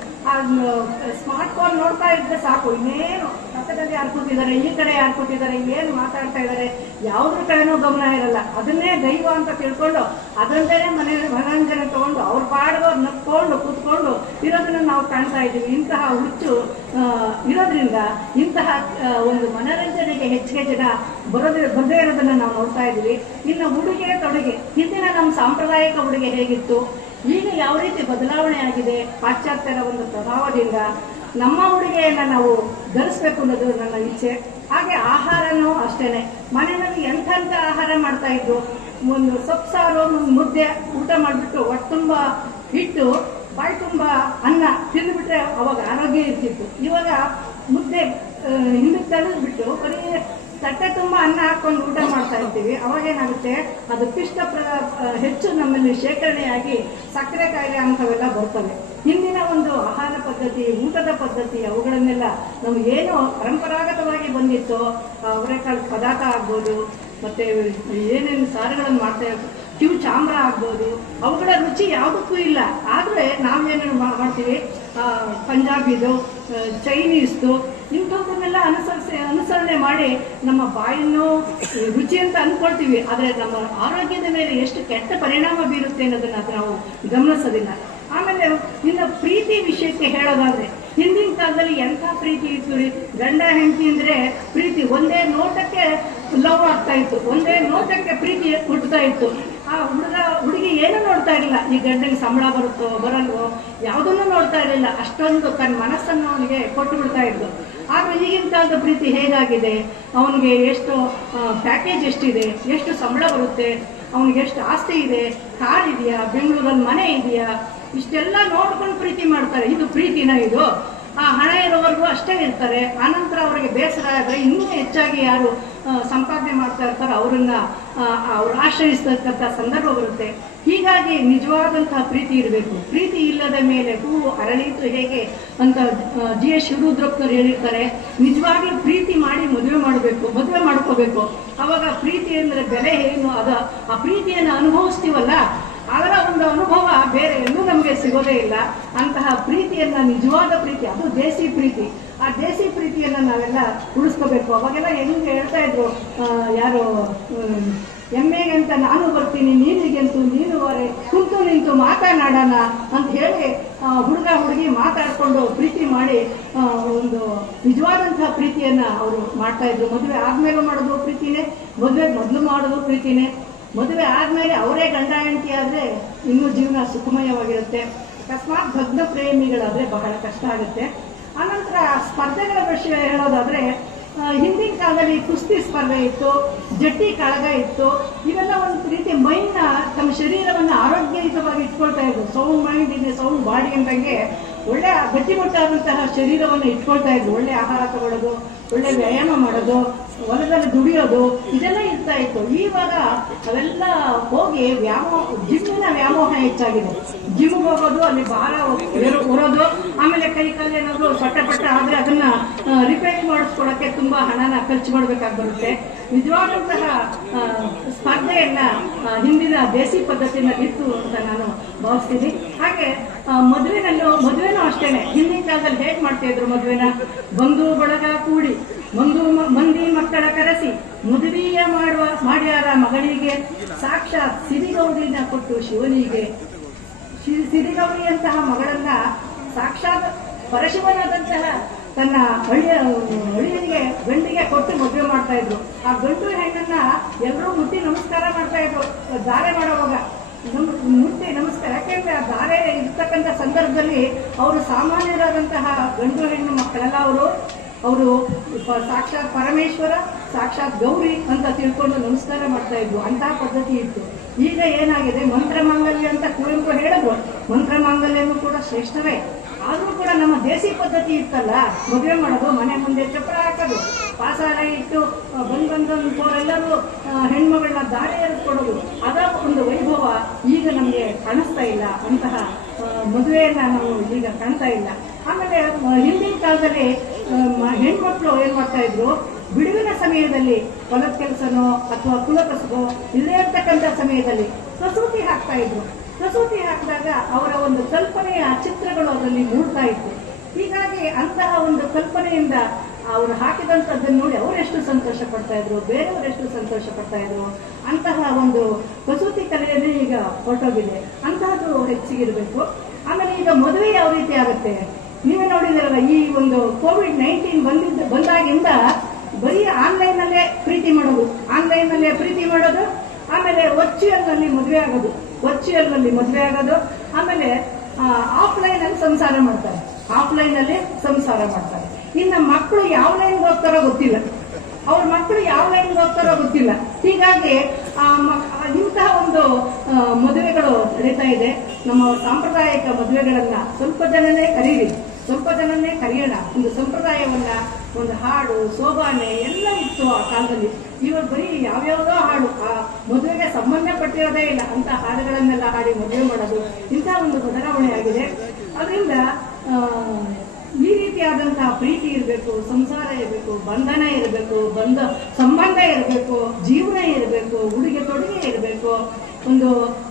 ಸ್ಮಾರ್ಟ್ ಫೋನ್ ನೋಡ್ತಾ ಇದ್ರೆ ಸಾಕು, ಇನ್ನೇನು ಪಕ್ಕದಲ್ಲಿ ಯಾರು ಕೂತಿದ್ದಾರೆ, ಈ ಕಡೆ ಯಾರು ಕೂತಿದ್ದಾರೆ, ಏನು ಮಾತಾಡ್ತಾ ಇದ್ದಾರೆ, ಯಾವುದ್ರ ಕಡೆನೂ ಗಮನ ಇರಲ್ಲ. ಅದನ್ನೇ ದೈವ ಅಂತ ತಿಳ್ಕೊಂಡು ಅದನ್ನೇ ಮನರಂಜನೆ ತಗೊಂಡು ಅವ್ರ ಪಾಡ್ಗೋ ನಕ್ಕೊಂಡು ಕೂತ್ಕೊಂಡು ಇರೋದನ್ನ ನಾವು ಕಾಣ್ತಾ ಇದ್ದೀವಿ. ಇಂತಹ ಹುಚ್ಚು ಇರೋದ್ರಿಂದ ಇಂತಹ ಒಂದು ಮನರಂಜನೆಗೆ ಹೆಚ್ಚಿಗೆ ಜನ ಬರದೇ ಇರೋದನ್ನ ನಾವು ನೋಡ್ತಾ ಇದ್ದೀವಿ. ಇನ್ನು ಉಡುಗೆ ತೊಡುಗೆ, ಹಿಂದಿನ ನಮ್ಮ ಸಾಂಪ್ರದಾಯಿಕ ಉಡುಗೆ ಹೇಗಿತ್ತು, ಈಗ ಯಾವ ರೀತಿ ಬದಲಾವಣೆ ಆಗಿದೆ ಪಾಶ್ಚಾತ್ಯರ ಒಂದು ಪ್ರಭಾವದಿಂದ, ನಮ್ಮ ಉಡುಗೆಯನ್ನು ನಾವು ಧರಿಸ್ಬೇಕು ಅನ್ನೋದು ನನ್ನ ಇಚ್ಛೆ. ಹಾಗೆ ಆಹಾರನೂ ಅಷ್ಟೇನೆ, ಮನೆಯಲ್ಲಿ ಎಂಥ ಆಹಾರ ಮಾಡ್ತಾ ಇದ್ರು, ಒಂದು ಸೊಪ್ಪು ಸಾರು ಒಂದು ಮುದ್ದೆ ಊಟ ಮಾಡಿಬಿಟ್ಟು ಹೊಟ್ಟೆ ತುಂಬ ಹಿಟ್ಟು ಬಾಯಿ ತುಂಬ ಅನ್ನ ತಿಂದುಬಿಟ್ರೆ ಅವಾಗ ಆರೋಗ್ಯ ಇರ್ತಿತ್ತು. ಇವಾಗ ಮುದ್ದೆ ಹಿಂದಕ್ಕೆ ತಳೆದ್ಬಿಟ್ಟು ಬರೀ ತಟ್ಟೆ ತುಂಬ ಅನ್ನ ಹಾಕೊಂಡು ಊಟ ಮಾಡ್ತಾ ಇರ್ತೀವಿ. ಅವಾಗೇನಾಗುತ್ತೆ, ಅದು ಪಿಷ್ಟ ಹೆಚ್ಚು ನಮ್ಮಲ್ಲಿ ಶೇಖರಣೆಯಾಗಿ ಸಕ್ಕರೆ ಕಾಯಿಲೆ ಅಂಥವೆಲ್ಲ ಬರ್ತವೆ. ಹಿಂದಿನ ಒಂದು ಆಹಾರ ಪದ್ಧತಿ, ಊಟದ ಪದ್ಧತಿ, ಅವುಗಳನ್ನೆಲ್ಲ ನಮಗೇನು ಪರಂಪರಾಗತವಾಗಿ ಬಂದಿತ್ತೋ, ಅವರೆಕಾಳು ಪದಾರ್ಥ ಆಗ್ಬೋದು, ಮತ್ತೆ ಏನೇನು ಸಾರುಗಳನ್ನು ಮಾಡ್ತಾ ಕಿವು ಚಾಮ್ರ ಆಗ್ಬೋದು, ಅವುಗಳ ರುಚಿ ಯಾವುದಕ್ಕೂ ಇಲ್ಲ. ಆದರೆ ನಾವೇನೇನು ಮಾಡ್ತೀವಿ, ಪಂಜಾಬಿದು, ಚೈನೀಸ್ದು ಇಂಥದ್ದನ್ನೆಲ್ಲ ಅನುಸರಣೆ ಮಾಡಿ ನಮ್ಮ ಬಾಯನ್ನು ರುಚಿ ಅಂತ ಅಂದ್ಕೊಳ್ತೀವಿ. ಆದರೆ ನಮ್ಮ ಆರೋಗ್ಯದ ಮೇಲೆ ಎಷ್ಟು ಕೆಟ್ಟ ಪರಿಣಾಮ ಬೀರುತ್ತೆ ಅನ್ನೋದನ್ನ ನಾವು ಗಮನಿಸೋದಿಲ್ಲ. ಆಮೇಲೆ ಇನ್ನು ಪ್ರೀತಿ ವಿಷಯಕ್ಕೆ ಹೇಳೋದಾದ್ರೆ, ಹಿಂದಿನ ಕಾಲದಲ್ಲಿ ಎಂಥ ಪ್ರೀತಿ ಇತ್ತು ರೀ. ಗಂಡ ಹೆಂಡತಿ ಅಂದ್ರೆ ಪ್ರೀತಿ ಒಂದೇ ನೋಟಕ್ಕೆ ಲವ್ ಆಗ್ತಾ ಇತ್ತು, ಒಂದೇ ನೋಟಕ್ಕೆ ಪ್ರೀತಿ ಹುಟ್ಟುತ್ತಾ ಇತ್ತು. ಆ ಹುಡುಗಿ ಏನು ನೋಡ್ತಾ ಇರಲಿಲ್ಲ, ಈ ಗಂಡನಿಗೆ ಸಂಬಳ ಬರುತ್ತೋ ಬರಲ್ವೋ ಯಾವುದನ್ನು ನೋಡ್ತಾ ಇರಲಿಲ್ಲ. ಅಷ್ಟೊಂದು ತನ್ನ ಮನಸ್ಸನ್ನು ಅವನಿಗೆ ಕೊಟ್ಟು ಬಿಡ್ತಾ ಇದ್ದು. ಆದರೆ ಈಗಿನ ಕಾಲದ ಪ್ರೀತಿ ಹೇಗಾಗಿದೆ, ಅವನಿಗೆ ಎಷ್ಟು ಪ್ಯಾಕೇಜ್ ಎಷ್ಟಿದೆ, ಎಷ್ಟು ಸಂಬಳ ಬರುತ್ತೆ, ಅವನಿಗೆ ಎಷ್ಟು ಆಸ್ತಿ ಇದೆ, ಕಾರ್ ಇದೆಯಾ, ಬೆಂಗಳೂರಲ್ಲಿ ಮನೆ ಇದೆಯಾ, ಇಷ್ಟೆಲ್ಲ ನೋಡ್ಕೊಂಡು ಪ್ರೀತಿ ಮಾಡ್ತಾರೆ. ಇದು ಪ್ರೀತಿನ ಇದು? ಆ ಹಣ ಇರೋವರೆಗೂ ಅಷ್ಟೇ ಇರ್ತಾರೆ. ಆನಂತರ ಅವರಿಗೆ ಬೇಸರ ಆದರೆ ಇನ್ನೂ ಹೆಚ್ಚಾಗಿ ಯಾರು ಸಂಪಾದನೆ ಮಾಡ್ತಾ ಇರ್ತಾರೆ ಅವ್ರನ್ನ ಅವ್ರು ಆಶ್ರಯಿಸ್ತಕ್ಕಂಥ ಸಂದರ್ಭ ಬರುತ್ತೆ. ಹೀಗಾಗಿ ನಿಜವಾದಂತಹ ಪ್ರೀತಿ ಇರಬೇಕು. ಪ್ರೀತಿ ಇಲ್ಲದ ಮೇಲೆ ಹೂವು ಅರಳಿತು ಹೇಗೆ ಅಂತ GS ಶಿವರುದ್ರಪ್ಪನವ್ರು ಹೇಳಿರ್ತಾರೆ. ನಿಜವಾಗ್ಲೂ ಪ್ರೀತಿ ಮಾಡಿ ಮದುವೆ ಮಾಡಬೇಕು, ಮದುವೆ ಮಾಡ್ಕೋಬೇಕು. ಅವಾಗ ಪ್ರೀತಿ ಅಂದರೆ ಬೆಲೆ ಏನು, ಆ ಪ್ರೀತಿಯನ್ನು ಅನುಭವಿಸ್ತೀವಲ್ಲ, ಅದರ ಒಂದು ಅನುಭವ ಬೇರೆ ಎಲ್ಲೂ ನಮಗೆ ಸಿಗೋದೇ ಇಲ್ಲ. ಅಂತಹ ಪ್ರೀತಿಯನ್ನ, ನಿಜವಾದ ಪ್ರೀತಿ, ಅದು ದೇಸಿ ಪ್ರೀತಿ. ಆ ದೇಸಿ ಪ್ರೀತಿಯನ್ನ ನಾವೆಲ್ಲ ಉಳಿಸ್ಕೋಬೇಕು. ಅವಾಗೆಲ್ಲ ಹೆಂಗೆ ಹೇಳ್ತಾ ಇದ್ರು, ಯಾರು ಎಮ್ಮೆಗಂತ ನಾನು ಬರ್ತೀನಿ, ನೀನಿಗೆಂತೂ ನೀನು ವರೆ, ಕುಂತು ನಿಂತು ಮಾತನಾಡೋಣ ಅಂತ ಹೇಳಿ ಹುಡುಗ ಹುಡುಗಿ ಮಾತಾಡ್ಕೊಂಡು ಪ್ರೀತಿ ಮಾಡಿ ಒಂದು ನಿಜವಾದಂತಹ ಪ್ರೀತಿಯನ್ನ ಅವರು ಮಾಡ್ತಾ ಇದ್ರು. ಮದುವೆ ಆದ್ಮೇಲೂ ಮಾಡೋದು ಪ್ರೀತಿನೇ, ಮದುವೆ ಮೊದಲು ಮಾಡೋದು ಪ್ರೀತಿನೇ. ಮದುವೆ ಆದ್ಮೇಲೆ ಅವರೇ ಗಂಡ ಹೆಂಡತಿ ಆದ್ರೆ ಇನ್ನೂ ಜೀವನ ಸುಖಮಯವಾಗಿರುತ್ತೆ. ಅಕಸ್ಮಾತ್ ಭಗ್ನ ಪ್ರೇಮಿಗಳಾದ್ರೆ ಬಹಳ ಕಷ್ಟ ಆಗುತ್ತೆ. ಆನಂತರ ಸ್ಪರ್ಧೆಗಳ ವಿಷಯ ಹೇಳೋದಾದ್ರೆ, ಹಿಂದಿನ ಕಾಲದಲ್ಲಿ ಕುಸ್ತಿ ಸ್ಪರ್ಧೆ ಇತ್ತು, ಜಟ್ಟಿ ಕಾಳಗ ಇತ್ತು. ಇವೆಲ್ಲ ಒಂದು ರೀತಿ ಮೈಂಡ್ನ, ತಮ್ಮ ಶರೀರವನ್ನು ಆರೋಗ್ಯಯುತವಾಗಿ ಇಟ್ಕೊಳ್ತಾ ಇದ್ರು. ಸೌಂಡ್ ಮೈಂಡ್ ಇದೆ, ಸೌಂಡ್ ಬಾಡಿ ಅಂದಂಗೆ ಒಳ್ಳೆ ಗಟ್ಟಿಮುಟ್ಟಾದಂತಹ ಶರೀರವನ್ನು ಇಟ್ಕೊಳ್ತಾ ಇದ್ರು. ಒಳ್ಳೆ ಆಹಾರ ತಗೊಳ್ಳೋದು, ಒಳ್ಳೆ ವ್ಯಾಯಾಮ ಮಾಡೋದು, ಹೊಲದಲ್ಲಿ ದುಡಿಯೋದು, ಇದೆಲ್ಲ ಇರ್ತಾ ಇತ್ತು. ಇವಾಗ ಅವೆಲ್ಲ ಹೋಗಿ ಜಿಮ್ಮಿನ ವ್ಯಾಮೋಹ ಹೆಚ್ಚಾಗಿದೆ. ಜಿಮ್ಗೆ ಹೋಗೋದು, ಅಲ್ಲಿ ಭಾರ ಹೊರೋದು, ಆಮೇಲೆ ಕೈ ಕಾಲು ಏನಾದ್ರು ಸೊಟ್ಟಪಟ್ಟ ಆದ್ರೆ ಅದನ್ನ ರಿಪೇರಿ ಮಾಡಿಸ್ಕೊಳಕ್ಕೆ ತುಂಬಾ ಹಣನ ಖರ್ಚು ಮಾಡ್ಬೇಕಾಗಿ ಬರುತ್ತೆ. ನಿಜವಾದಂತಹ ಸ್ಪರ್ಧೆಯನ್ನ ಹಿಂದಿನ ದೇಸಿ ಪದ್ಧತಿನ ಇತ್ತು ಅಂತ ನಾನು ಭಾವಿಸ್ತೀನಿ. ಹಾಗೆ ಮದುವೆನೂ ಅಷ್ಟೇನೆ. ಹಿಂದಿನ ಕಾಲದಲ್ಲಿ ಹೇಗೆ ಮಾಡ್ತಾ ಇದ್ರು ಮದುವೆನ, ಬಂಧು ಬಳಗ ಕೂಡಿ ಮಂದಿ ಮಕ್ಕಳ ಕರೆಸಿ ಮದುವೆಯ ಮಾಡ್ಯಾರ ಮಗಳಿಗೆ, ಸಾಕ್ಷಾತ್ ಸಿರಿಗೌರಿನ ಕೊಟ್ಟು ಶಿವನಿಗೆ. ಸಿರಿಗೌರಿಯಂತಹ ಮಗಳನ್ನ ಸಾಕ್ಷಾತ್ ಪರಶಿವನಾದಂತಹ ತನ್ನ ಅಳಿಯನಿಗೆ ಗಂಡಿಗೆ ಕೊಟ್ಟು ಮದುವೆ ಮಾಡ್ತಾ ಇದ್ರು. ಆ ಗಂಡು ಹೆಣ್ಣನ್ನ ಎಲ್ಲರೂ ಮುಟ್ಟಿ ನಮಸ್ಕಾರ ಮಾಡ್ತಾ ಇದ್ರು. ಧಾರೆ ಮಾಡುವಾಗ ಮುಟ್ಟಿ ನಮಸ್ಕಾರ, ಯಾಕೆಂದ್ರೆ ಆ ಧಾರೆ ಇರ್ತಕ್ಕಂಥ ಸಂದರ್ಭದಲ್ಲಿ ಅವರು ಸಾಮಾನ್ಯರಾದಂತಹ ಗಂಡು ಹೆಣ್ಣು ಮಕ್ಕಳೆಲ್ಲ ಅವರು ಸಾಕ್ಷಾತ್ ಪರಮೇಶ್ವರ, ಸಾಕ್ಷಾತ್ ಗೌರಿ ಅಂತ ತಿಳ್ಕೊಂಡು ನಮಸ್ಕಾರ ಮಾಡ್ತಾ ಇದ್ವು. ಅಂತಹ ಪದ್ಧತಿ ಇತ್ತು. ಈಗ ಏನಾಗಿದೆ, ಮಂತ್ರಮಾಂಗಲ್ಯ ಅಂತ ಕುವೆಂಪು ಹೇಳಿದ್ರು. ಮಂತ್ರಮಾಂಗಲ್ಯನೂ ಕೂಡ ಶ್ರೇಷ್ಠವೇ. ಆದ್ರೂ ಕೂಡ ನಮ್ಮ ದೇಸಿ ಪದ್ಧತಿ ಇತ್ತಲ್ಲ, ಮದುವೆ ಮಾಡೋದು, ಮನೆ ಮುಂದೆ ಚಪ್ರ ಹಾಕೋದು, ಪಾಸಾರ ಇಟ್ಟು ಬಂದವರೆಲ್ಲರೂ ಹೆಣ್ಮಗಳನ್ನ ದಾರಿ ಎರೆದುಕೊಡೋದು, ಅದರ ಒಂದು ವೈಭವ ಈಗ ನಮಗೆ ಕಾಣಿಸ್ತಾ ಇಲ್ಲ. ಅಂತಹ ಮದುವೆಯನ್ನ ನಾವು ಈಗ ಕಾಣ್ತಾ ಇಲ್ಲ. ಆಮೇಲೆ ಹಿಂದಿನ ಕಾಲದಲ್ಲಿ ಹೆಣ್ಮಕ್ಳು ಏನ್ ಮಾಡ್ತಾ ಇದ್ರು, ಬಿಡುವಿನ ಸಮಯದಲ್ಲಿ ಹೊಲದ ಕೆಲಸನೋ ಅಥವಾ ಕುಲ ಕಸಬೋ ಇಲ್ಲೇ ಇರ್ತಕ್ಕಂಥ ಸಮಯದಲ್ಲಿ ಕಸೂತಿ ಹಾಕ್ತಾ ಇದ್ರು. ಕಸೂತಿ ಹಾಕಿದಾಗ ಅವರ ಒಂದು ಕಲ್ಪನೆಯ ಚಿತ್ರಗಳು ಅದರಲ್ಲಿ ಮೂಡ್ತಾ ಇತ್ತು. ಹೀಗಾಗಿ ಅಂತಹ ಒಂದು ಕಲ್ಪನೆಯಿಂದ ಅವರು ಹಾಕಿದಂಥದ್ದನ್ನು ನೋಡಿ ಅವರೆಷ್ಟು ಸಂತೋಷ ಪಡ್ತಾ ಇದ್ರು, ಬೇರೆಯವರೆಷ್ಟು ಸಂತೋಷ ಪಡ್ತಾ ಇದ್ರು. ಅಂತಹ ಒಂದು ಕಸೂತಿ ಕಲೆಯನ್ನೇ ಈಗ ಹೊರಟೋಗಿದೆ, ಅಂತಹದ್ದು ಹೆಚ್ಚಿಗಿರಬೇಕು. ಆಮೇಲೆ ಈಗ ಮದುವೆ ಯಾವ ರೀತಿ ಆಗುತ್ತೆ ನೀವೇ ನೋಡಿದಿರಲ್ಲ, ಈ ಒಂದು ಕೋವಿಡ್-19 ಬಂದಾಗಿಂದ ಬರೀ ಆನ್ಲೈನಲ್ಲೇ ಪ್ರೀತಿ ಮಾಡೋದು, ಆಮೇಲೆ ವರ್ಚುವಲ್ ನಲ್ಲಿ ಮದುವೆ ಆಗೋದು, ಆಮೇಲೆ ಆಫ್ಲೈನ್ ಅಲ್ಲಿ ಸಂಸಾರ ಮಾಡ್ತಾರೆ. ಇನ್ನು ಮಕ್ಕಳು ಯಾವ ಲೈನ್ಗೆ ಹೋಗ್ತಾರೋ ಗೊತ್ತಿಲ್ಲ, ಹೀಗಾಗಿ ಇಂತಹ ಒಂದು ಮದುವೆಗಳು ನಡೀತಾ ಇದೆ. ನಮ್ಮ ಸಾಂಪ್ರದಾಯಿಕ ಮದುವೆಗಳನ್ನ ಸ್ವಲ್ಪ ಜನನೇ ಕರೆಯೋಣ. ಒಂದು ಸಂಪ್ರದಾಯವನ್ನ, ಒಂದು ಹಾಡು, ಸೋಬಾನೆ ಎಲ್ಲ ಇತ್ತು ಆ ಕಾಲದಲ್ಲಿ. ಇವಾಗ ಬರೀ ಯಾವ್ಯಾವುದೋ ಹಾಡು, ಆ ಮದುವೆಗೆ ಸಂಬಂಧಪಟ್ಟಿರೋದೇ ಇಲ್ಲ ಅಂತ ಹಾಡುಗಳನ್ನೆಲ್ಲ ಹಾಡಿ ಮದುವೆ ಮಾಡೋದು, ಇಂತಹ ಒಂದು ಬದಲಾವಣೆ ಆಗಿದೆ. ಅದರಿಂದ ಈ ರೀತಿಯಾದಂತಹ ಪ್ರೀತಿ ಇರಬೇಕು, ಸಂಸಾರ ಇರಬೇಕು, ಬಂಧನ ಇರಬೇಕು, ಸಂಬಂಧ ಇರಬೇಕು, ಜೀವನ ಇರಬೇಕು, ಉಡುಗೆ ತೊಡುಗೆ ಇರಬೇಕು, ಒಂದು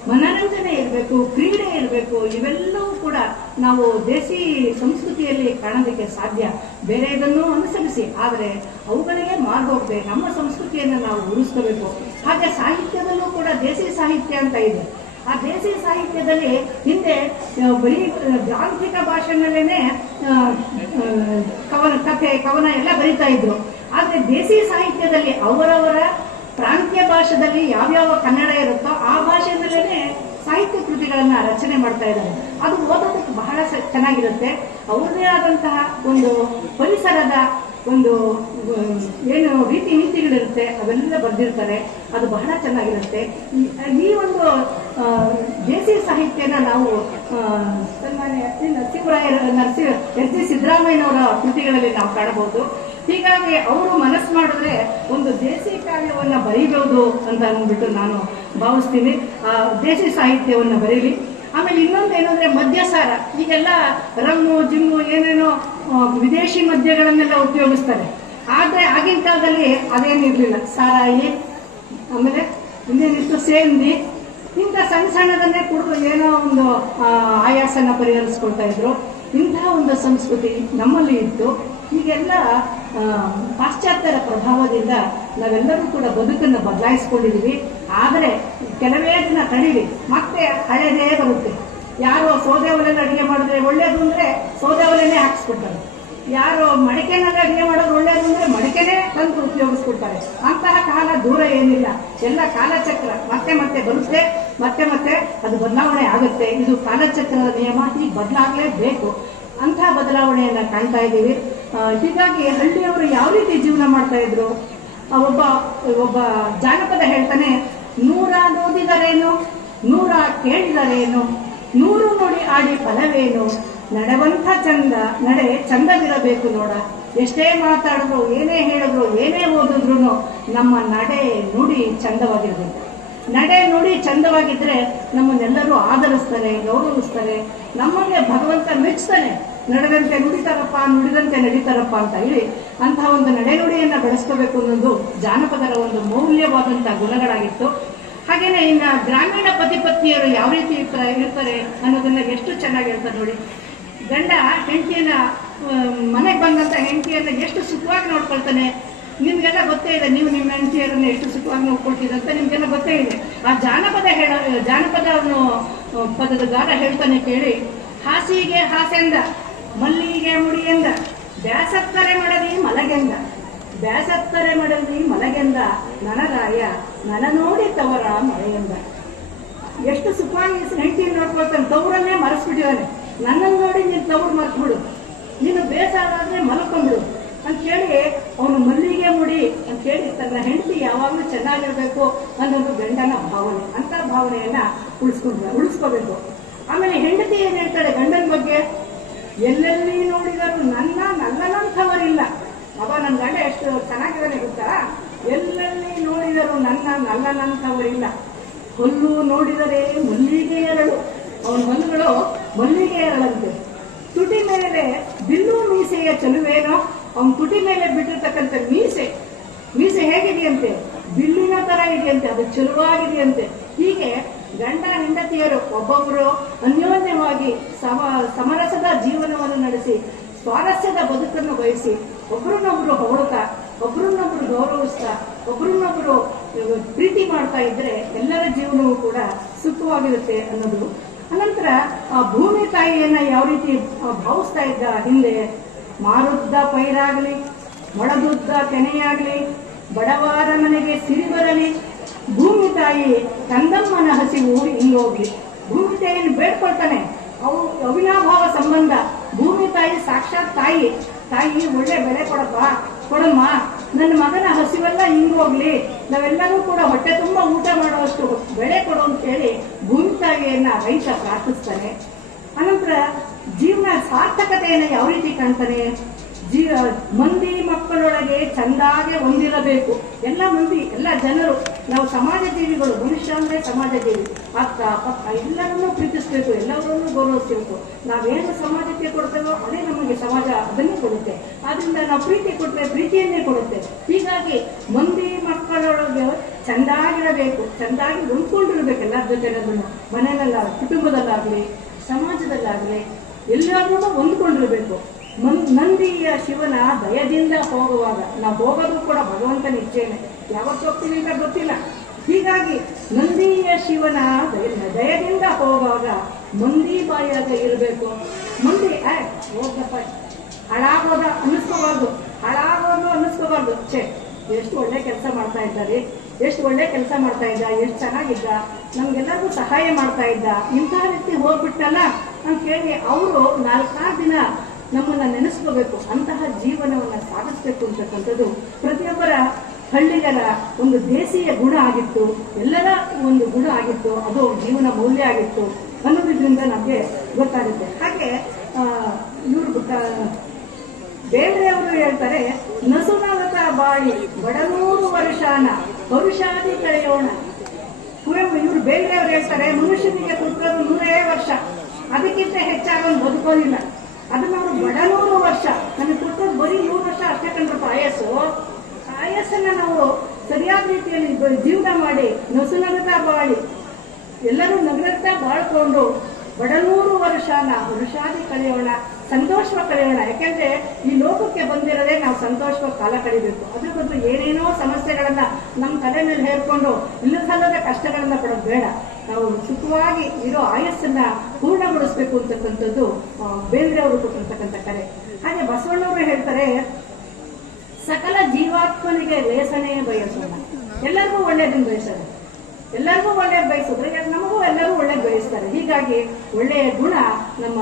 ಮನರಂಜನೆ ಇರಬೇಕು, ಕ್ರೀಡೆ ಇರಬೇಕು. ಇವೆಲ್ಲವೂ ಕೂಡ ನಾವು ದೇಸಿ ಸಂಸ್ಕೃತಿಯಲ್ಲಿ ಕಾಣೋದಕ್ಕೆ ಸಾಧ್ಯ. ಬೇರೆದನ್ನು ಅನುಸರಿಸಿ, ಆದರೆ ಅವುಗಳಿಗೆ ಮಾರ್ಗೋಗದೆ ನಮ್ಮ ಸಂಸ್ಕೃತಿಯನ್ನು ನಾವು ಉಳಿಸ್ಕೋಬೇಕು. ಹಾಗೆ ಸಾಹಿತ್ಯದಲ್ಲೂ ಕೂಡ ದೇಸಿ ಸಾಹಿತ್ಯ ಅಂತ ಇದೆ. ಆ ದೇಸಿ ಸಾಹಿತ್ಯದಲ್ಲಿ ಹಿಂದೆ ಬರೀ ಗ್ರಾಂಥಿಕ ಭಾಷೆನಲ್ಲೇನೆ ಕಥೆ, ಕವನ ಎಲ್ಲ ಬರೀತಾ ಇದ್ರು. ಆದ್ರೆ ದೇಸಿ ಸಾಹಿತ್ಯದಲ್ಲಿ ಅವರವರ ಪ್ರಾಂತ್ಯ ಭಾಷೆಯಲ್ಲಿ ಯಾವ್ಯಾವ ಕನ್ನಡ ಇರುತ್ತೋ ಆ ಭಾಷೆಯಲ್ಲೇನೆ ಸಾಹಿತ್ಯ ಕೃತಿಗಳನ್ನ ರಚನೆ ಮಾಡ್ತಾ ಇದ್ದಾರೆ. ಅದು ಓದೋದಕ್ಕೆ ಬಹಳ ಚೆನ್ನಾಗಿರುತ್ತೆ. ಅವ್ರದೇ ಆದಂತಹ ಒಂದು ಪರಿಸರದ ಒಂದು ಏನು ರೀತಿ ನೀತಿಗಳಿರುತ್ತೆ ಅವೆಲ್ಲ ಬರ್ದಿರ್ತಾರೆ. ಅದು ಬಹಳ ಚೆನ್ನಾಗಿರುತ್ತೆ. ಈ ಒಂದು ದೇಸಿ ಸಾಹಿತ್ಯನ ನಾವು ಸನ್ಮಾನ್ಯ ಎಸ್ ಜಿ ಸಿದ್ದರಾಮಯ್ಯನವರ ಕೃತಿಗಳಲ್ಲಿ ನಾವು ಕಾಣಬಹುದು. ಹೀಗಾಗಿ ಅವರು ಮನಸ್ಸು ಮಾಡಿದ್ರೆ ಒಂದು ದೇಸಿ ಕಾವ್ಯವನ್ನ ಬರೀಬಹುದು ಅಂತ ಅಂದ್ಬಿಟ್ಟು ನಾನು ಭಾವಿಸ್ತೀನಿ. ದೇಸಿ ಸಾಹಿತ್ಯವನ್ನ ಬರೀಲಿ. ಆಮೇಲೆ ಇನ್ನೊಂದು ಏನಂದ್ರೆ ಮದ್ಯಸಾರ. ಈಗೆಲ್ಲ ರಮ್ಮು, ಜಿಮ್ಮು ಏನೇನೋ ವಿದೇಶಿ ಮದ್ಯಗಳನ್ನೆಲ್ಲ ಉಪಯೋಗಿಸ್ತಾರೆ. ಆದ್ರೆ ಆಗಿನ ಕಾಲದಲ್ಲಿ ಅದೇನಿರ್ಲಿಲ್ಲ. ಸಾರಾಯಿ, ಆಮೇಲೆ ಇನ್ನೇನಿತ್ತು, ಸೇಂದಿ, ಇಂಥ ಸಣ್ಣದನ್ನೇ ಕುಡಿದು ಏನೋ ಒಂದು ಆಯಾಸನ ಪರಿಹರಿಸ್ಕೊಳ್ತಾ ಇದ್ರು. ಇಂತಹ ಒಂದು ಸಂಸ್ಕೃತಿ ನಮ್ಮಲ್ಲಿ ಇತ್ತು. ಈಗೆಲ್ಲ ಪಾಶ್ಚಾತ್ಯರ ಪ್ರಭಾವದಿಂದ ನಾವೆಲ್ಲರೂ ಕೂಡ ಬದುಕನ್ನು ಬದಲಾಯಿಸ್ಕೊಂಡಿದೀವಿ. ಆದರೆ ಕೆಲವೇ ದಿನ ತಡೀರಿ, ಮತ್ತೆ ಹಳೆಯದೇ ಬರುತ್ತೆ. ಯಾರೋ ಸೌದೆ ಒಲೆಯಲ್ಲಿ ಅಡುಗೆ ಮಾಡಿದ್ರೆ ಒಳ್ಳೇದು ಅಂದ್ರೆ ಸೌದೆ ಒಲೆನೇ ಹಾಕಿಸ್ಕೊಡ್ತಾರೆ. ಯಾರು ಮಡಿಕೆನಲ್ಲಿ ಅಡುಗೆ ಮಾಡೋದು ಒಳ್ಳೇದು ಅಂದ್ರೆ ಮಡಿಕೆನೇ ತಂದು ಉಪಯೋಗಿಸ್ಕೊಡ್ತಾರೆ. ಅಂತಹ ಕಾಲ ದೂರ ಏನಿಲ್ಲ. ಎಲ್ಲ ಕಾಲಚಕ್ರ ಮತ್ತೆ ಬರುತ್ತೆ, ಮತ್ತೆ ಅದು ಬದಲಾವಣೆ ಆಗುತ್ತೆ. ಇದು ಕಾಲಚಕ್ರದ ನಿಯಮ, ಈಗ ಬದಲಾಗಲೇಬೇಕು. ಅಂತಹ ಬದಲಾವಣೆಯನ್ನ ಕಾಣ್ತಾ ಇದ್ದೀವಿ. ಹೀಗಾಗಿ ಹಳ್ಳಿಯವರು ಯಾವ ರೀತಿ ಜೀವನ ಮಾಡ್ತಾ ಇದ್ರು, ಒಬ್ಬ ಜಾನಪದ ಹೇಳ್ತಾನೆ, 100 ಓದಿದರೇನು, 100 ಕೇಳಿದರೇನು, 100 ನುಡಿ ಆಡಿ ಫಲವೇನು, ನಡೆವಂಥ ನಡೆ ಚಂದವಿರಬೇಕು ನೋಡ. ಎಷ್ಟೇ ಮಾತಾಡಿದ್ರು, ಏನೇ ಹೇಳಿದ್ರು, ಏನೇ ಓದಿದ್ರು ನಮ್ಮ ನಡೆ ನುಡಿ ಚಂದವಾಗಿರ್ಬೇಕು. ನಡೆ ನುಡಿ ಚಂದವಾಗಿದ್ರೆ ನಮ್ಮನ್ನೆಲ್ಲರೂ ಆದರಿಸ್ತಾರೆ, ಗೌರವಿಸ್ತಾರೆ. ನಮ್ಮನ್ನೇ ಭಗವಂತ ಮೆಚ್ತಾನೆ. ನಡೆದಂತೆ ನುಡಿತಾರಪ್ಪ, ನುಡಿದಂತೆ ನಡೀತಾರಪ್ಪ ಅಂತ ಹೇಳಿ ಅಂತಹ ಒಂದು ನಡೆನುಡಿಯನ್ನ ಬೆಳೆಸ್ಕೋಬೇಕು ಅನ್ನೋದು ಜಾನಪದರ ಒಂದು ಮೌಲ್ಯವಾದಂತಹ ಗುಣಗಳಾಗಿತ್ತು. ಹಾಗೇನೆ ಇನ್ನು ಗ್ರಾಮೀಣ ಪತಿಪತ್ನಿಯರು ಯಾವ ರೀತಿ ಇರ್ತಾರೆ ಅನ್ನೋದನ್ನ ಎಷ್ಟು ಚೆನ್ನಾಗಿ ಹೇಳ್ತಾರೆ ನೋಡಿ. ಗಂಡ ಹೆಂಡತಿಯನ್ನ, ಮನೆಗೆ ಬಂದಂತ ಹೆಂಡತಿಯನ್ನ ಎಷ್ಟು ಸುಖವಾಗಿ ನೋಡ್ಕೊಳ್ತಾನೆ. ನಿಮ್ಗೆಲ್ಲ ಗೊತ್ತೇ ಇದೆ, ನೀವು ನಿಮ್ಮ ಹೆಂಡತಿಯರನ್ನ ಎಷ್ಟು ಸುಖವಾಗಿ ನೋಡ್ಕೊಳ್ತೀರಿ ಅಂತ ನಿಮ್ಗೆಲ್ಲ ಗೊತ್ತೇ ಇದೆ. ಆ ಜಾನಪದ ಪದದ ಗಾರ ಹೇಳ್ತಾನೆ ಕೇಳಿ. ಹಾಸಿಗೆ ಹಾಸೆಂದ, ಮಲ್ಲಿಗೆ ಮುಡಿಯೆಂದ, ಬ್ಯಾಸತ್ತರೆ ಮಾಡದಿ ಮಲಗೆಂದ, ನನರಾಯ ನನ ನೋಡಿ ತವರ ಮಳೆಯೆಂದ. ಎಷ್ಟು ಸುಖವಾಗಿ ಹೆಂಡತಿಯನ್ನು ನೋಡ್ಕೊಳ್ತಾನೆ. ತವರನ್ನೇ ಮರೆಸ್ಬಿಟ್ಟಿದ್ದಾನೆ. ನನ್ನನ್ನು ನೋಡಿ ನೀನು ತವರು ಮರೆಸ್ಬಿಡು, ನೀನು ಬೇಸಾದ್ರೆ ಮಲ್ಕೊಂಡ್ಬಿಡು ಅಂತ ಹೇಳಿ ಅವನು ಮಲ್ಲಿಗೆ ಮುಡಿ ಅಂತ ಹೇಳಿ ತನ್ನ ಹೆಂಡತಿ ಯಾವಾಗಲೂ ಚೆನ್ನಾಗಿರ್ಬೇಕು ಅನ್ನೋದು ಗಂಡನ ಭಾವನೆ. ಅಂತ ಭಾವನೆಯನ್ನ ಉಳಿಸ್ಕೋಬೇಕು. ಆಮೇಲೆ ಹೆಂಡತಿ ಏನ್ ಹೇಳ್ತಾಳೆ ಗಂಡನ ಬಗ್ಗೆ, ಎಲ್ಲೆಲ್ಲಿ ನೋಡಿದರೂ ನನ್ನಂಥವರಿಲ್ಲ. ನನ್ನ ಗಂಡ ಎಷ್ಟು ಚೆನ್ನಾಗಿದ್ದಾನೆ ಗೊತ್ತಾ, ಎಲ್ಲೆಲ್ಲಿ ನೋಡಿದರೂ ನನ್ನಂಥವರಿಲ್ಲ. ಹುಲ್ಲು ನೋಡಿದರೆ ಮಲ್ಲಿಗೆ ಎರಳು, ಅವನ ಹಲ್ಲುಗಳು ಮಲ್ಲಿಗೆ ಎರಳಂತೆ. ತುಟಿ ಮೇಲೆ ಬಿಲ್ಲು ಮೀಸೆಯ ಚಲುವೇನೋ, ಅವನ ತುಟಿ ಮೇಲೆ ಬಿಟ್ಟಿರ್ತಕ್ಕಂಥ ಮೀಸೆ ಹೇಗಿದೆಯಂತೆ, ಬಿಲ್ಲಿನ ತರ ಇದೆಯಂತೆ, ಅದು ಚಲುವಾಗಿದೆಯಂತೆ. ಹೀಗೆ ಗಂಡ ಹೆಂಡತಿಯರು ಒಬ್ಬೊಬ್ಬರು ಅನ್ಯೋನ್ಯವಾಗಿ ಸಮರಸದ ಜೀವನವನ್ನು ನಡೆಸಿ ಸ್ವಾರಸ್ಯದ ಬದುಕನ್ನು ಬಯಸಿ ಒಬ್ರನ್ನೊಬ್ರು ಹೊಗಳುತ್ತಾ ಒಬ್ರನ್ನೊಬ್ರು ಗೌರವಿಸ್ತಾ ಒಬ್ರನ್ನೊಬ್ರು ಪ್ರೀತಿ ಮಾಡ್ತಾ ಇದ್ರೆ ಎಲ್ಲರ ಜೀವನವೂ ಕೂಡ ಸುಖವಾಗಿರುತ್ತೆ ಅನ್ನೋದು. ಅನಂತರ ಆ ಭೂಮಿ ತಾಯಿಯನ್ನ ಯಾವ ರೀತಿ ಭಾವಿಸ್ತಾ ಇದ್ದ ಹಿಂದೆ, ಮಾರುದ್ದ ಪೈರಾಗಲಿ ಮೊಳದುದ್ದ ಕೆನೆಯಾಗಲಿ ಬಡವಾರ ಮನೆಗೆ ಸಿರಿ ಬರಲಿ ಭೂಮಿ ತಾಯಿ ಕಂದಮ್ಮನ ಹಸಿವು ಹಿಂಗೋಗ್ಲಿ. ಭೂಮಿ ತಾಯಿಯನ್ನು ಬೇಡ್ಕೊಳ್ತಾನೆ, ಅವು ಅವಿನಾಭಾವ ಸಂಬಂಧ. ಭೂಮಿ ತಾಯಿ ಸಾಕ್ಷಾತ್ ತಾಯಿ. ತಾಯಿ ಒಳ್ಳೆ ಬೆಳೆ ಕೊಡಮ್ಮ, ನನ್ನ ಮಗನ ಹಸಿವೆಲ್ಲ ಹಿಂಗೋಗ್ಲಿ, ನಾವೆಲ್ಲರೂ ಕೂಡ ಹೊಟ್ಟೆ ತುಂಬ ಊಟ ಮಾಡುವಷ್ಟು ಬೆಳೆ ಕೊಡು ಅಂತ ಹೇಳಿ ಭೂಮಿ ತಾಯಿಯನ್ನ ರೈತ ಪ್ರಾರ್ಥಿಸ್ತಾನೆ. ಅನಂತರ ಜೀವನ ಸಾರ್ಥಕತೆಯನ್ನು ಯಾವ ರೀತಿ ಕಾಣ್ತಾನೆ, ಮಂದಿ ಮಕ್ಕಳೊಳಗೆ ಚಂದಾಗೆ ಹೊಂದಿರಬೇಕು. ಎಲ್ಲ ಮಂದಿ, ಎಲ್ಲ ಜನರು, ನಾವು ಸಮಾಜ ಜೀವಿಗಳು, ಮನುಷ್ಯ ಅಂದ್ರೆ ಸಮಾಜ ಜೀವಿ. ಅಕ್ಕ ಪಕ್ಕ ಎಲ್ಲರನ್ನೂ ಪ್ರೀತಿಸ್ಬೇಕು, ಎಲ್ಲರನ್ನೂ ಗೌರವಿಸಬೇಕು. ನಾವೇನು ಸಮಾಜಕ್ಕೆ ಕೊಡ್ತೇವೋ ಅದೇ ನಮಗೆ ಸಮಾಜ ಅದನ್ನೇ ಕೊಡುತ್ತೆ. ಆದ್ರಿಂದ ನಾವು ಪ್ರೀತಿ ಕೊಟ್ಟರೆ ಪ್ರೀತಿಯನ್ನೇ ಕೊಡುತ್ತೆ. ಹೀಗಾಗಿ ಮಂದಿ ಮಕ್ಕಳೊಳಗೆ ಚಂದಾಗಿರಬೇಕು, ಚಂದಾಗಿ ಹೊಂದ್ಕೊಂಡಿರ್ಬೇಕು ಎಲ್ಲರ ಜೊತೆನೂ, ಮನೆಯಲ್ಲ ಕುಟುಂಬದಲ್ಲಾಗ್ಲಿ ಸಮಾಜದಲ್ಲಾಗ್ಲಿ ಎಲ್ಲರನ್ನೂ ಹೊಂದ್ಕೊಂಡಿರ್ಬೇಕು. ನಂದಿಯ ಶಿವನ ದಯದಿಂದ ಹೋಗುವಾಗ, ನಾವು ಹೋಗೋದು ಕೂಡ ಭಗವಂತನ ಇಚ್ಛೆನೆ, ಯಾವತ್ತು ಹೋಗ್ತೀವಿ ಅಂತ ಗೊತ್ತಿಲ್ಲ. ಹೀಗಾಗಿ ನಂದಿಯ ಶಿವನ ದಯದಿಂದ ಹೋಗುವಾಗ ಮಂದಿ ಬಾಯಾಗ ಇರಬೇಕು. ಮಂದಿ ಹೋಗಪ್ಪ ಹಾಳಾಗೋದ ಅನ್ನಿಸ್ಕೋಬಾರ್ದು, ಹಾಳಾಗೋದು ಅನ್ನಿಸ್ಕೋಬಾರ್ದು. ಎಷ್ಟು ಒಳ್ಳೆ ಕೆಲಸ ಮಾಡ್ತಾ ಇದ್ದಾರೆ, ಎಷ್ಟು ಒಳ್ಳೆ ಕೆಲಸ ಮಾಡ್ತಾ ಇದ್ದ, ಎಷ್ಟು ಚೆನ್ನಾಗಿದ್ದ, ನಮ್ಗೆಲ್ಲರಿಗೂ ಸಹಾಯ ಮಾಡ್ತಾ ಇದ್ದ, ಇಂತಹ ರೀತಿ ಹೋಗ್ಬಿಟ್ಟಲ್ಲ ಅಂತ ಹೇಳಿ ಅವರು 4 ದಿನ ನಮ್ಮನ್ನ ನೆನೆಸ್ಕೋಬೇಕು. ಅಂತಹ ಜೀವನವನ್ನ ಸಾಗಿಸ್ಬೇಕು ಅಂತಕ್ಕಂಥದ್ದು ಪ್ರತಿಯೊಬ್ಬರ ಹಳ್ಳಿಗರ ಒಂದು ದೇಶೀಯ ಗುಣ ಆಗಿತ್ತು, ಎಲ್ಲರ ಒಂದು ಗುಣ ಆಗಿತ್ತು, ಅದು ಜೀವನ ಮೌಲ್ಯ ಆಗಿತ್ತು ಅನ್ನೋದ್ರಿಂದ ನಮಗೆ ಗೊತ್ತಾಗುತ್ತೆ. ಹಾಗೆ ಇವರು ಬೇಂದ್ರೆಯವರು ಹೇಳ್ತಾರೆ, ನಸುನವತ ಬಾಳಿ ಬಡನೂರು ವರ್ಷಾನ ಪರುಷಾದಿ ಕಳೆಯೋಣ. ಕುವೆಂಪು ಇವರು ಬೇಂದ್ರೆಯವರು ಹೇಳ್ತಾರೆ, ಮನುಷ್ಯನಿಗೆ ಕೊಟ್ಟರು 100 ವರ್ಷ, ಅದಕ್ಕಿಂತ ಹೆಚ್ಚಾಗಿ ಬದುಕೋದಿಲ್ಲ. ಅದನ್ನ ಅವರು ಬಡನೂರು ವರ್ಷ, ನನಗೆ ಕೊಟ್ಟರು ಬರೀ 100 ವರ್ಷ ಅಷ್ಟೇ ಕಂಡ್ರು ಆಯಸ್ಸನ್ನ ನಾವು ಸರಿಯಾದ ರೀತಿಯಲ್ಲಿ ಜೀವನ ಮಾಡಿ ನಸುನಗುತ್ತಾ ಬಾಳಿ ಎಲ್ಲರೂ ನಗರತ್ತಾ ಬಾಳ್ಕೊಂಡು ಬಡನೂರು ವರ್ಷನ ವೃಷಾದಿ ಕಳೆಯೋಣ, ಸಂತೋಷವ ಕಳೆಯೋಣ. ಯಾಕೆಂದ್ರೆ ಈ ಲೋಕಕ್ಕೆ ಬಂದಿರೋದೇ ನಾವು ಸಂತೋಷವಾಗಿ ಕಾಲ ಕಳಿಬೇಕು. ಅದ್ರ ಬದಲು ಏನೇನೋ ಸಮಸ್ಯೆಗಳನ್ನ ನಮ್ಮ ತಲೆ ಮೇಲೆ ಹೇರ್ಕೊಂಡು ಇಲ್ಲಸಲ್ಲದ ಕಷ್ಟಗಳನ್ನ ಪಡೋದು ಬೇಡ. ನಾವು ಸುಖವಾಗಿ ಇರೋ ಆಯಸ್ಸನ್ನ ಪೂರ್ಣಗೊಳಿಸ್ಬೇಕು ಅಂತಕ್ಕಂಥದ್ದು ಬೇಂದ್ರೆ ಅವರು ಕೊಟ್ಟಿರ್ತಕ್ಕಂಥ ಕರೆ. ಹಾಗೆ ಬಸವಣ್ಣವರು ಹೇಳ್ತಾರೆ, ಸಕಲ ಜೀವಾತ್ಮನಿಗೆ ಲೇಸನೆ ಬಯಸೋಣ. ಎಲ್ಲರಿಗೂ ಒಳ್ಳೇದನ್ನು ಬಯಸೋಣ, ಎಲ್ಲರಿಗೂ ಒಳ್ಳೇದು ಬಯಸಿದ್ರೆ ನಮಗೂ ಎಲ್ಲರೂ ಒಳ್ಳೇದು ಬಯಸ್ತಾರೆ. ಹೀಗಾಗಿ ಒಳ್ಳೆಯ ಗುಣ ನಮ್ಮ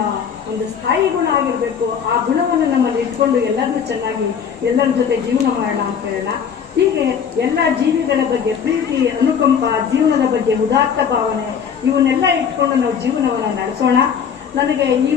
ಒಂದು ಸ್ಥಾಯಿ ಗುಣ ಆಗಿರ್ಬೇಕು. ಆ ಗುಣವನ್ನು ನಮ್ಮಲ್ಲಿ ಇಟ್ಕೊಂಡು ಎಲ್ಲರನ್ನೂ ಚೆನ್ನಾಗಿ ಎಲ್ಲರ ಜೊತೆ ಜೀವನ ಮಾಡೋಣ ಅಂತ ಹೇಳೋಣ. ಹೀಗೆ ಎಲ್ಲ ಜೀವಿಗಳ ಬಗ್ಗೆ ಪ್ರೀತಿ, ಅನುಕಂಪ, ಜೀವನದ ಬಗ್ಗೆ ಉದಾತ್ತ ಭಾವನೆ, ಇವನ್ನೆಲ್ಲ ಇಟ್ಕೊಂಡು ನಾವು ಜೀವನವನ್ನು ನಡೆಸೋಣ. ನನಗೆ ಈ